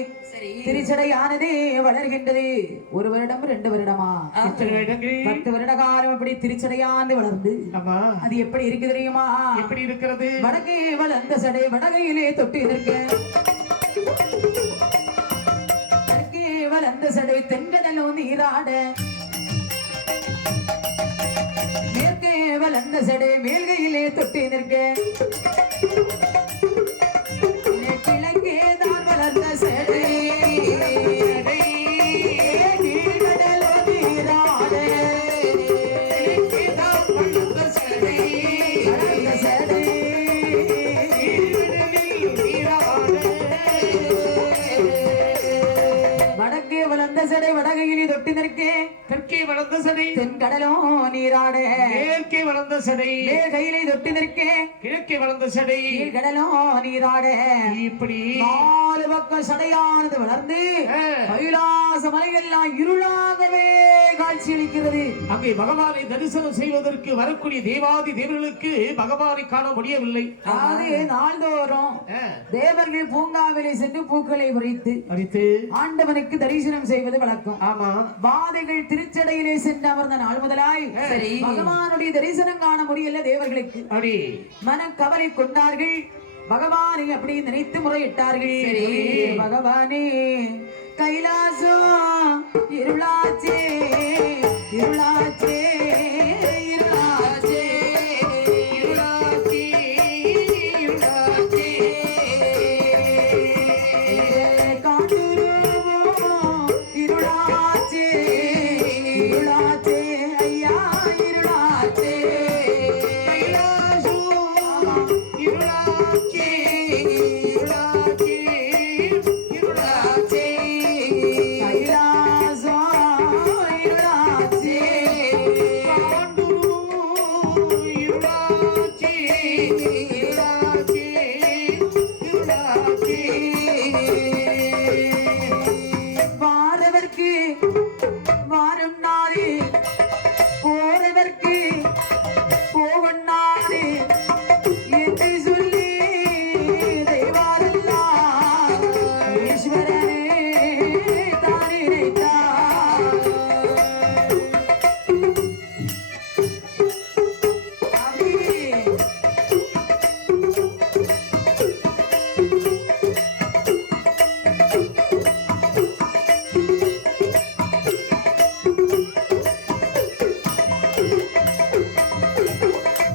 திருச்சடையானது வளர்கின்றது. ஒரு வருடம் 2 வருடமா இத்தனை இடங்கள் 10 வருட காலம் அப்படி திருச்சடையானது வளர்ந்து ஆமா அது எப்படி இருக்கு தெரியுமா? எப்படி இருக்கிறது வடக்கே வளர்ந்த சடை வடகையிலே தொட்டு நிற்க தெற்கே வளர்ந்த சடை தென்கடலும் நீராட மேற்கே வளர்ந்த சடை மேல்கையிலே தொட்டு நிற்க கிழக்கே தான் வளர்ந்த சடை கீழ்கடலும் நீராட வளர்ந்த சடை வடக்கே வளர்ந்த சடை வடகையிலே தொட்டு நிற்கே தெற்கே வளர்ந்த சடை தென்கடலும் நீராட மேற்கே வளர்ந்த சடை மேல்கையிலே தொட்டு நிற்கே கிழக்கே வளர்ந்த சடை கடலும் நீராட இப்படி 4 பக்கம் சடையானது வளர்ந்து கைலாச மலையெல்லாம் இருளாகவே காட்சியளிக்கிறது. அங்கே பகவானை தரிசனம் செய்வதற்கு வரக்கூடிய தேவாதி தேவர்களுக்கு பகவானை காண முடியவில்லை. அதாவது நாள்தோறும் தேவர்கள் பூங்காவிலே சென்று பூக்களை உரைத்து அடித்து ஆண்டவனுக்கு தரிசனம் செய்வது வழக்கம். ஆமா வாதைகள் திருச்சடையிலே சென்று அமர்ந்த நாள் முதலாய் பகவானுடைய தரிசனம் காண முடியல தேவர்களுக்கு. அப்படி மனக்கவலை கொண்டார்கள். பகவானை அப்படி நினைத்து முறையிட்டார்கள். பகவானே கைலாசம் இருளாச்சே இருளாச்சே இருளாச்சே இருளாச்சி, இருளாச்சி. காட்டுருவோம் இருளாச்சே இருளாச்சே ஐயா இருளாச்சே கைலாசம் இருளாச்சி, இருளாச்சி, இருளாச்சி. கைலாசம் இருளாச்சே காண்டுருவோம் இருளாச்சி, இருளாச்சி, இருளாச்சி. வாரவர்க்கு வாரம் நாளே போறவர்க்கு போகும் நாளே என்று சொல்லி தெய்வாரல்லா ஈஸ்வரனே தானே நினைத்தார். அப்படியே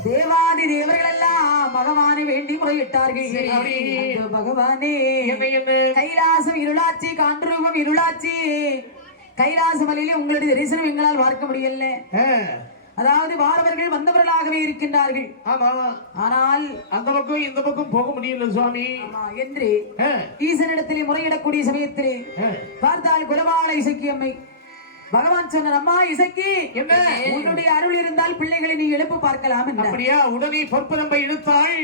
தேவாதி தேவர்கள் எல்லாம் பகவானை வேண்டி முறையிட்டார்கள். அந்த பகவானே என்ன என்ன கைலாசம் இருளாச்சி காண்ரூபம் இருளாச்சி கைலாச மலையிலே உங்களுடைய தரிசனம் எங்களால் பார்க்க முடியல. அதாவது வாரவர்கள் வந்தவர்களாகவே இருக்கின்றார்கள். ஆமா, ஆனால் அந்த பக்கம் இந்த பக்கம் போக முடியல சுவாமி என்று ஈசனிடத்திலே முறையிடக்கூடிய சமயத்திலே பார்த்தால் குலவாள இசக்கி அம்மை பகவான் சொன்னார், அம்மா இசக்கி, என்ன உன்னுடைய அருள் இருந்தால் பிள்ளைகளை நீ எழுப்பு பார்க்கலாம். அப்படியா? உடனே பொற்பரம்பை இழுத்தாள்.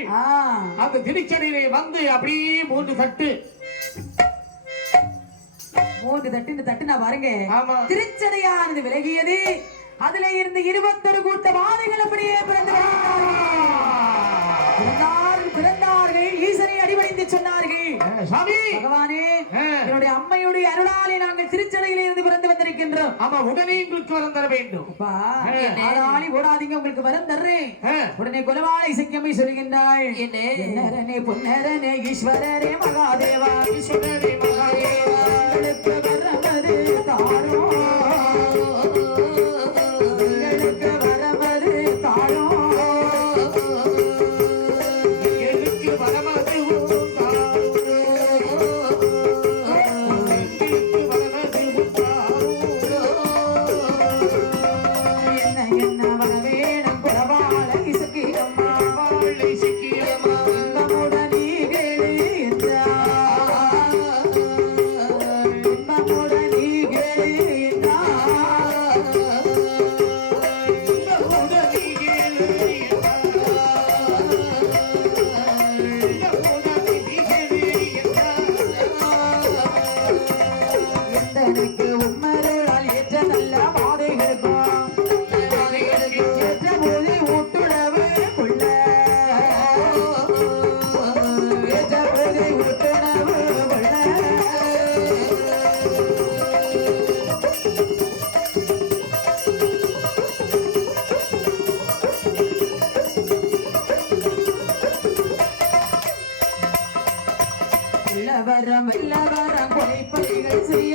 அந்த திருச்சடையிலே வந்து அப்படியே 3 தட்டு தட்டுனா பாருங்க, திருச்சடையானது விலகியது. அதுல இருந்து 21 கூட்ட வாதைகள் அப்படியே பிறந்தார்கள். ஈசனை அடிபணிந்து சொன்னார்கள், பகவானே, என்னுடைய அம்மையுடைய அருளாலே நாங்கள் திருச்சடையில இருந்து பிறந்து வந்திருக்கின்றோம். ஆமா, உடனே உங்களுக்கு வரம் தர வேண்டும். ஆளாளி ஓடாதீங்க, உங்களுக்கு வரம் தர்றேன். உடனே குலவாள இசைக்கம்மை சொல்லுகின்றாள், என்னரனே பொன்னரனே ஈஸ்வரரே மகாதேவா, ஈஸ்வரரே மகாதேவா, உங்களுக்கு வரமது தாரோ, உங்களுக்கு வரமது தாரோ, எனக்கு வரமது வரம் கொலைப்படிகள் செய்ய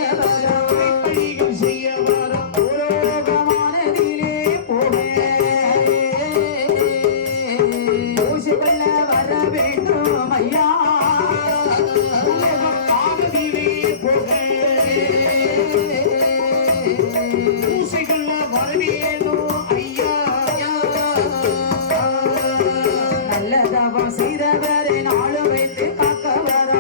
வரம் உலோகமானதிலே போக ஊசி கொள்ள வர வேண்டும் ஐயா, உலகமானதிலே போக ஊசி கொள்ள வர வேண்டும் ஐயா, நல்லதவம் செய்தவரை நாடு வைத்து காக்க வர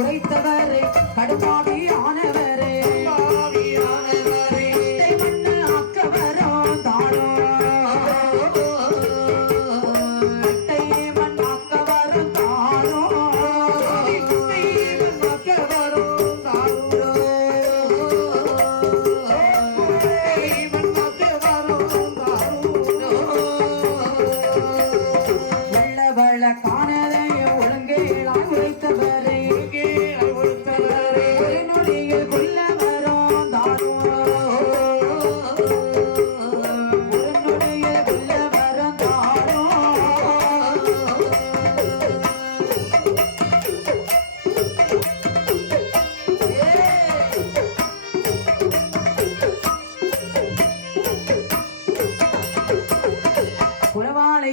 உரைத்தவரை கடுமாவி ஆனவரே மண்ணு ஆக்கவரோ தாரோ, மண் ஆக்கவரோ தாரோ, வெள்ளவள காணதை ஒழுங்கேளாய் உரைத்தவரே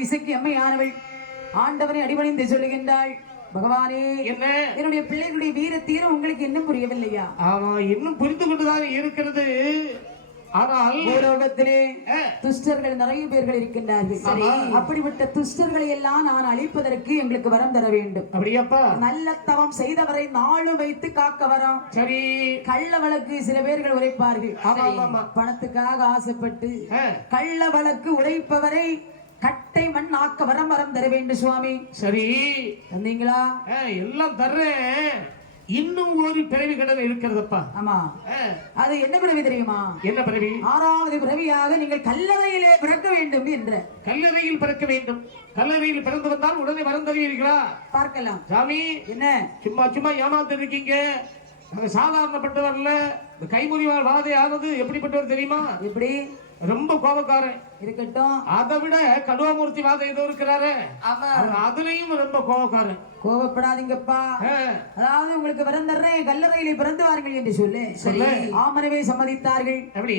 இசைக்கு அம்மையானவள் ஆண்டவனை அடிபணிந்து சொல்லுகின்றாள், பகவானே, என்ன என்னுடைய பிள்ளைகளுடைய வீர தீரம் உங்களுக்கு இன்னும் புரியவில்லையா? ஆமா, இன்னும் புரிந்து கொண்டுதான் இருக்கிறது. ஆனால் பூலோகத்திலே துஷ்டர்கள் நிறைய பேர்கள் இருக்கின்றார்கள். அப்படிப்பட்ட துஷ்டர்களை எல்லாம் நான் அழிப்பதற்கு எங்களுக்கு வரம் தர வேண்டும். அப்படியாப்பா? நல்ல தவம் செய்தவரை நாளு வைத்து காக்க வரோம். சரி. கள்ள வழக்கு சில பேர்கள் உரைப்பார்கள். பணத்துக்காக ஆசைப்பட்டு கள்ள வழக்கு உழைப்பவரை கட்டை மண் ஆக்க வரம் தர வேண்டும் சுவாமி. சரி, தந்தீங்களா? எல்லாம் தர்றேன். இன்னும் ஒரு பிறவி கடன் இருக்கிறதப்பா. ஆமா, அது என்ன பிறவி தெரியுமா? என்ன பிறவி? 6வது பிறவியாக நீங்கள் கல்லறையிலே பிறக்க வேண்டும் என்ற. கல்லறையில் பிறக்க வேண்டும். கல்லறையில் பிறந்து வந்தால் உடனே வரம் தருவீர்களா? பார்க்கலாம். சாமி, என்ன சும்மா ஏமாந்து இருக்கீங்க? சாதாரணப்பட்டவர்ல கைமுறிவாள் வாதை ஆனது எப்படிப்பட்டவர் தெரியுமா? எப்படி? ரொம்ப கோபக்காரன். இருக்கட்டும். அதை விட கடுவாமூர்த்தி வாதம் ஏதோ இருக்கிறாரு, ஆமா, அதுலயும் ரொம்ப கோபக்காரன். கோபப்படாதீங்கப்பா. அதாவது உங்களுக்கு பிறந்தர்றேன், கல்லறையிலே பிறந்து வாருங்கள் என்று சொல்லு. ஆமனவே சம்மதித்தார்கள். அப்படி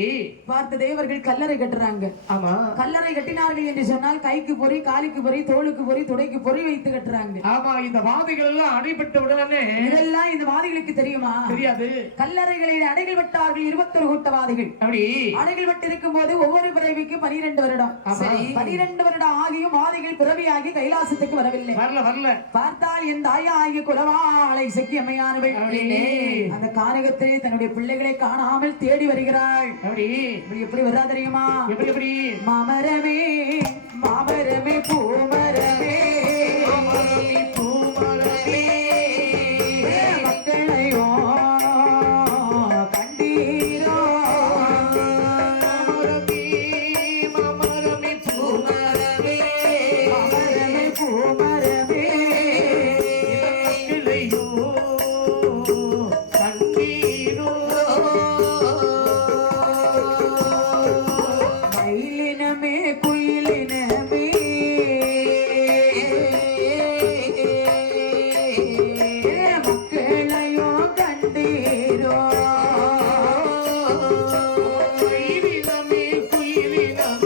பார்த்த தேவர்கள் கல்லறை கட்டுறாங்க. ஆமா, கல்லறை கட்டினார்கள் என்று சொன்னால் கைக்கு பொறி, காலுக்கு பொறி, தோளுக்கு பொறி, துடைக்கு பொறி வைத்து கட்டுறாங்க. ஆமா, இந்த வாதிகள் எல்லாம் அடைபட்டு உடனே இதெல்லாம் இந்த வாதிகளுக்கு தெரியுமா? தெரியாது. கல்லறைகளில் அடைகள் விட்டார்கள் 21 கூட்டவாதிகள். அப்படி அடைகள் விட்டு இருக்கும் போது ஒவ்வொரு பிறவிக்கு 12 வருடம். 12 வருடம் ஆகியும் வாதிகள் பிறவியாகி கைலாசத்துக்கு வரவில்லை. வரல. பார்த்தால் என் தாயா ஆகிய குலவாளை சக்கி அம்மையானவள் அந்த காரகத்திலே தன்னுடைய பிள்ளைகளை காணாமல் தேடி வருகிறாள். எப்படி வர்றா தெரியுமா? எப்படி? மாமரமே மாமரமே பூமரமே பூமரமே மக்களையோ கண்டீரோ மாமரமே பூமரமே மாமரமே பூமரமே மயிலினமே குயிலினமே மக்களையோ கண்டீரோ மயிலினமே குயிலினமே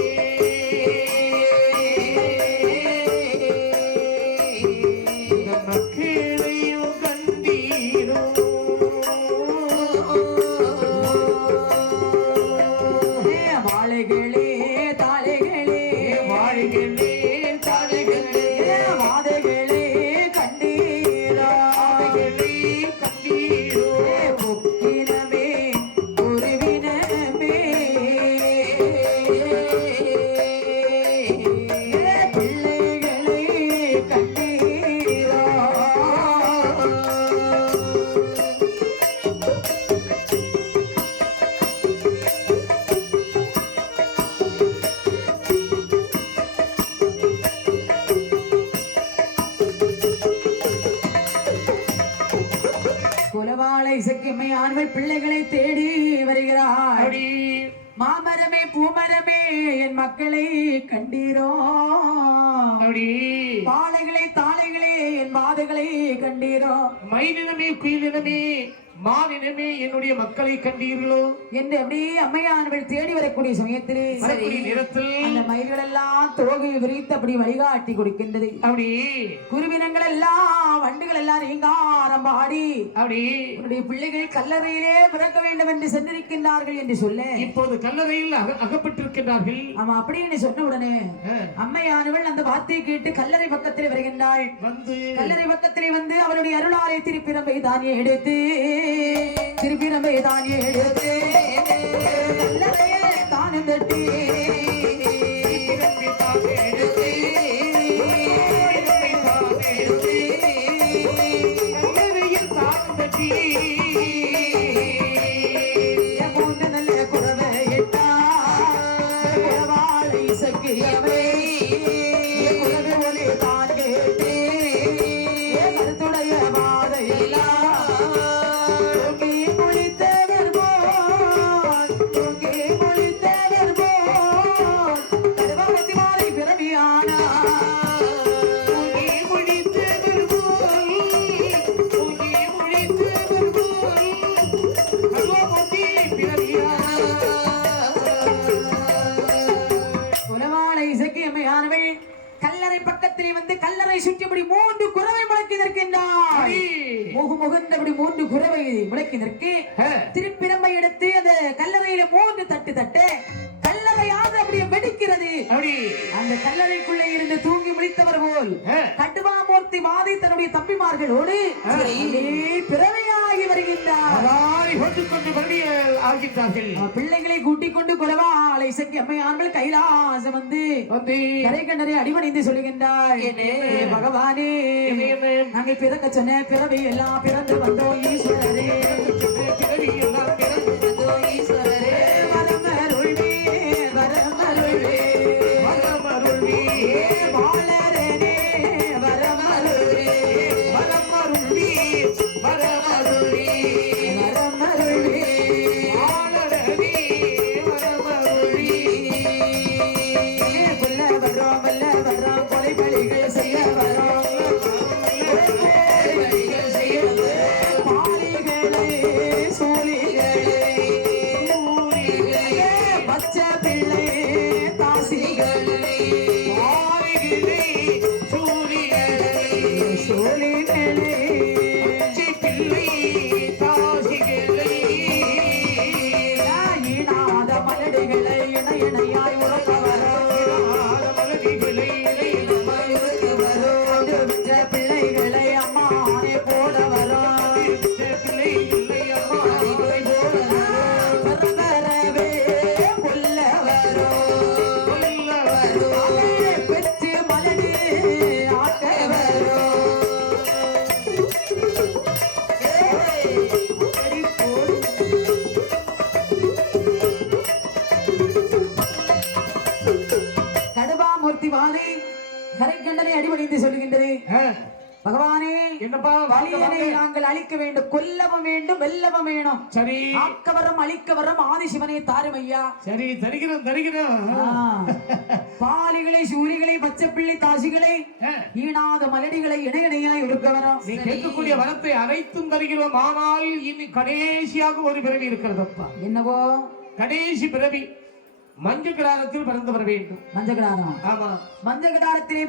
மக்களையோ கண்டீரோ வாழைகளே தாழைகளே வாழைகளே தாழைகளே வாதைகளே கண்டீரோ கண்டீரோ பொக்கினமே குருவினமே பிள்ளைகளே கண்டீரோ குலவாளை சக்கியம்மை ஆண்கள் பிள்ளைகளை தேடி வருகிறார். மாமரமே பூமரமே என் மக்களை கண்டீரோ பாலைகளை தாளைகளே என் பாதைகளை கண்டீரோ மயிலினமே குயிலினமே மானினமே என்னுடைய மக்களை கண்டீர்களோ என்று அப்படியே அம்மையானவள் தேடி வரக்கூடிய சமயத்திலே அந்த மயில்கள் எல்லாம் தோகை விரித்து அப்படி வழிகாட்டி கொடுக்கின்றது. அப்படி குருவினங்கள் எல்லாம் வண்டுகள் எல்லாம் நீங்காரம் பாடி அப்படி உன்னுடைய பிள்ளைகள் கல்லறையிலே பிறக்க வேண்டும் என்று சென்றிருக்கின்றார்கள் என்று சொல்ல இப்போது கல்லறையில் அகப்பட்டிருக்கின்றார்கள். ஆமா, அப்படின்னு சொன்ன உடனே அம்மையானவள் அந்த வார்த்தையை கேட்டு கல்லறை பக்கத்திலே வருகின்றாள். கல்லறை பக்கத்திலே வந்து அவளுடைய அருளாலை திருப்பிரம்பை தானே எடுத்து திருப்பிரம்பை தானே எடுத்து கல்லறையை தானும் தட்டி நல்ல குறவை இட்டா குறவாளை சக்கியவை குறவை ஒளி தான் கேட்டு கருத்துடைய வாதையெல்லாம் கல்லறை பக்கத்திலே வந்து கல்லறை சுற்றிபடி 3 குறவை முழக்கி நிற்கின்றார். முகுந்தபடி 3 குறவை முழக்கி நிற்கி திருப்பிரம்பை எடுத்து அந்த கல்லறையில 3 தட்டு தட்டு கல்லறையாவது அப்படியே வெடிக்கிறது. அந்த கல்லறைக்குள்ளே இருந்து தூங்கி முடித்தவர் போல் கடுவாமூர்த்தி வாதி தன்னுடைய தம்பிமார்களோடு பிறவையாகி வருகின்றார். பிள்ளைகளை கூட்டிக் கொண்டு குலவாளை சக்கி அம்மையார்கள் கைலாசம் வந்து கரை கண்டரை அடிபணிந்து சொல்லுகின்றார். பகவானே, நாங்கள் பிறக்க சொன்ன பிறவை எல்லாம் பிறந்து வந்தோம் ஈஸ்வரரே. யானை கரைக்கண்டனை அடிபணிந்து சொல்லுகின்றது பகவானே என்னப்பா வலியனை நாங்கள் அழிக்க வேண்டும், கொல்லவும் வேண்டும், வெல்லவும் வேணும். சரி, ஆக்கவரம் அழிக்கவரம் ஆதிசிவனை தாரும் ஐயா. சரி, தருகிறோம். பாலிகளை சூரிகளை பச்சை பிள்ளை தாசிகளை ஈனாத மலடிகளை இணையணையாய் ஒடுக்கவரம். நீ கேட்கக்கூடிய வரத்தை அனைத்தும் தருகிறோம். ஆனால் இனி கடைசியாக ஒரு பிறவி இருக்கிறதப்பா. என்னவோ கடைசி பிறவி மஞ்சகிடாரத்தில் பிறந்து வர வேண்டும். மஞ்சகிடாரம்? ஆமா. மஞ்சகிடாரத்திலே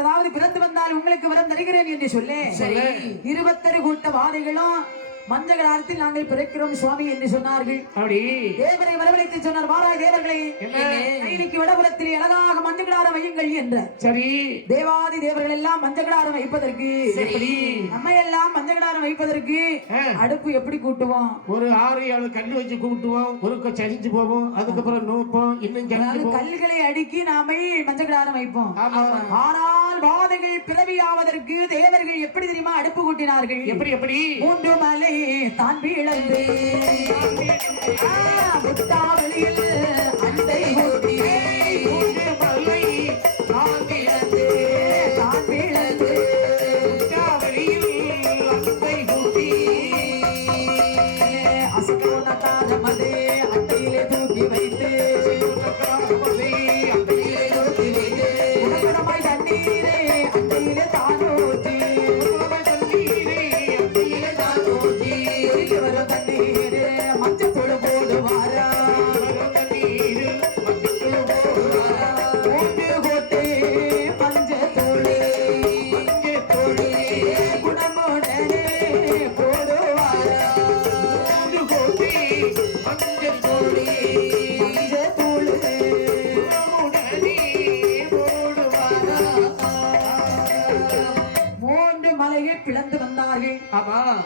அதாவது பிறந்து வந்தால் உங்களுக்கு வரம் தருகிறேன் என்று சொல்லி 21 கூட்ட வாதைகளும் மஞ்சகிடாரத்தில் நாங்கள் பிறக்கிறோம் சுவாமி என்று சொன்னார்கள். அப்படி தேவரை வரவழைத்து சொன்னார், மாறாய் தேவர்களே, இன்னைக்கு வடபுறத்திலே அழகாக மஞ்சகிடாரம் வையுங்கள் என்ற. சரி, தேவாதி தேவர்கள் எல்லாம் மஞ்சகிடாரம் வைப்பதற்கு, நம்ம எல்லாம் மஞ்சகிடாரம் வைப்பதற்கு அடுப்பு எப்படி கூட்டுவோம்? ஒரு 6-7 கல் வச்சு கூட்டுவோம், ஒரு சரிஞ்சு போவோம், அதுக்கப்புறம் நோப்போம், இன்னும் கல்களை அடுக்கி நாம மஞ்சகிடாரம் வைப்போம். ஆனால் வாதைகள் பிறவியாவதற்கு தேவர்கள் எப்படி தெரியுமா அடுப்பு கூட்டினார்கள்? எப்படி 3 மலை தான் வீழந்து முட்டாவளியில் அண்டை ஊட்டி 3 மலை தான் வீழந்து முட்டாவளியில் அண்டை ஊட்டி அசைக்கோணக்காரமதே அண்டையிலே தூக்கி வைத்து உணக்கடமாய் தண்ணீரே அண்டையிலே தானோட்டி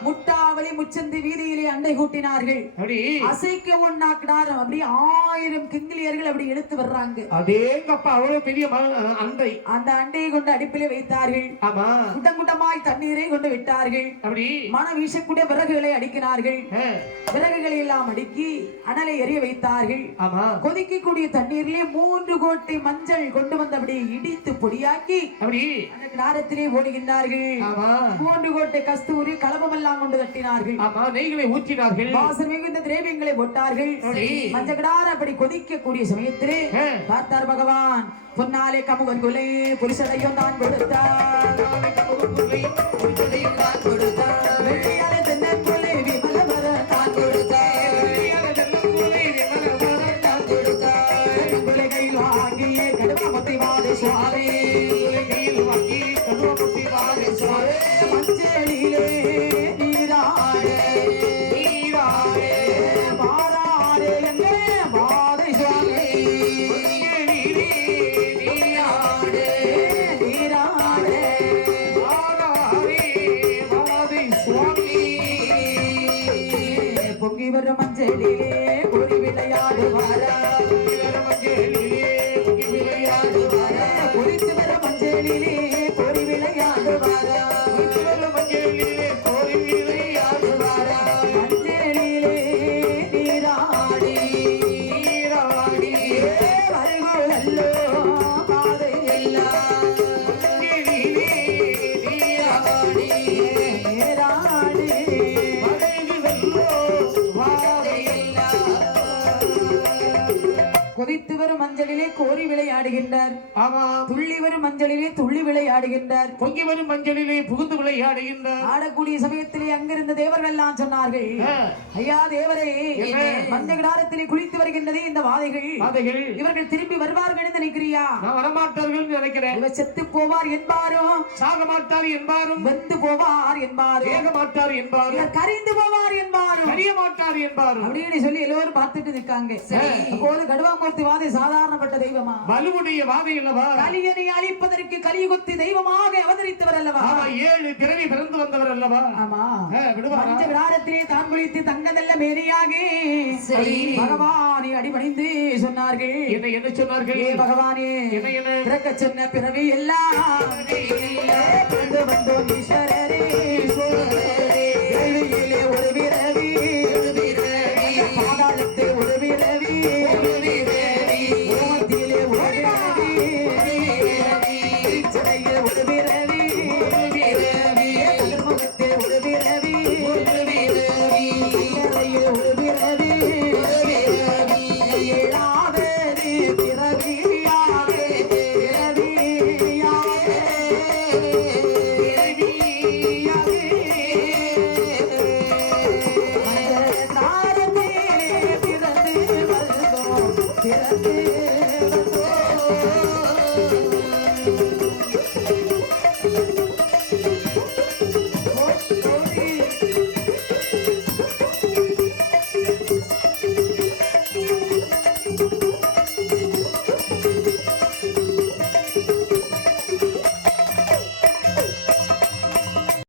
முட்டாவளி முச்சந்தி வீதியிலே அண்டை கூட்டினார்கள். அசைக்க ஒண்ணாக்கினார். அப்படி 1000 கிங்கிலியர்கள் அப்படி எடுத்து வர்றாங்க. அதேங்கப்பா, அவ்வளவு பெரிய அண்டை. அந்த அண்டையை கொண்டு அடுப்பிலே வைத்தார்கள். குட்டம் குட்டமாய் தண்ணீரை கொண்டு விட்டார்கள். அப்படி மன வீசக்கூடிய விறகுகளை அடிக்கினார்கள். விறகுகளை எல்லாம் அடுக்கி அனலை எரிய வைத்தார்கள். கொதிக்கக்கூடிய தண்ணீரிலே 3 கோட்டை மஞ்சள் கொண்டு வந்து அப்படி இடித்து பொடியாக்கி அப்படி நாரத்திலே ஓடுகின்றார்கள். 3 கோட்டை கஸ்தூரி கலபம் எல்லாம் கொண்டு தட்டினார்கள். நெய்களை ஊற்றினார்கள். வாசம் மிகுந்த திரவியங்களை போட்டார்கள். மஞ்சகடார அப்படி கொதிக்கக்கூடிய சமயத்திலே பார்த்தார் பகவான். பொன்னாலே கமுகன் குலை புருஷனையும் தான் கொடுத்தார். வெள்ளியாலே தென்னன் குலை விமலவர தான் கொடுத்தார். குலைகையில் வாங்கியே கடுமத்தி வாழை சுவாமி மஞ்சளிலே நீராடே மாறாடே என்னே மாதை சுவாமி நீராடே பொங்கி வரும் மஞ்சளிலே ஒரு விளையாடுவாரா குறித்து வரும் மஞ்சளிலே ஒரு விளையாடுவாரா மஞ்சளிலே நீராடி வருகோலல்லோ பாதை எல்லாம் கொதித்து வரும் மஞ்சளிலே கோரி விளையாடுகின்றார். துள்ளி வரும் மஞ்சளிலே துள்ளி விளையாடுகின்றார். பொங்கி வரும் மஞ்சளிலே புகுந்து விளையாடுகின்றார். ஆடக்கூடிய சமயத்திலே அங்கிருந்த தேவர்கள் எல்லாம் சொன்னார்கள், ஐயா தேவரே, மஞ்சகிடாரத்திலே குளித்து வருகின்றதே இந்த வாதைகள், இவர்கள் திரும்பி வருவார்கள் என்று நினைக்கிறியா? நான் வரமாட்டார்கள் நினைக்கிறேன். இவர் செத்து போவார் என்பாரும், சாக மாட்டார் என்பாரும், வெந்து போவார் என்பாரும், வேக மாட்டார் என்பாரும், இவர் கரைந்து போவார் என்பாரும், கரிய மாட்டார் என்பாரும் அப்படின்னு சொல்லி எல்லோரும் பார்த்துட்டு நிற்காங்க. அப்போது கடுவாமூர்த்தி வாதை சாதாரணப்பட்ட தெய்வமா? வலுவுடைய வாதை அல்லவா? கலியனை அழிப்பதற்கு கலியுகத்தி தெய்வமாக அவதரித்தவர் அல்லவா? 7 பிறவி பிறந்து வந்தவர் அல்லவா? ஆமா. பஞ்சவிடாரத்திலே தான் குளித்து தங்க நல்ல மேரியாக பகவானை அடிபணிந்து சொன்னார்கள். என்ன சொன்னார்கள்? பகவானே, பிறக்க சொன்ன பிறவி எல்லாம் வந்தோம் ஈஸ்வரரே, கேள்வியிலே ஒரு பிறவி, பாதாளத்தை ஒரு பிறவி, ஓமத்திலே ஒரு பிறவி, உடைய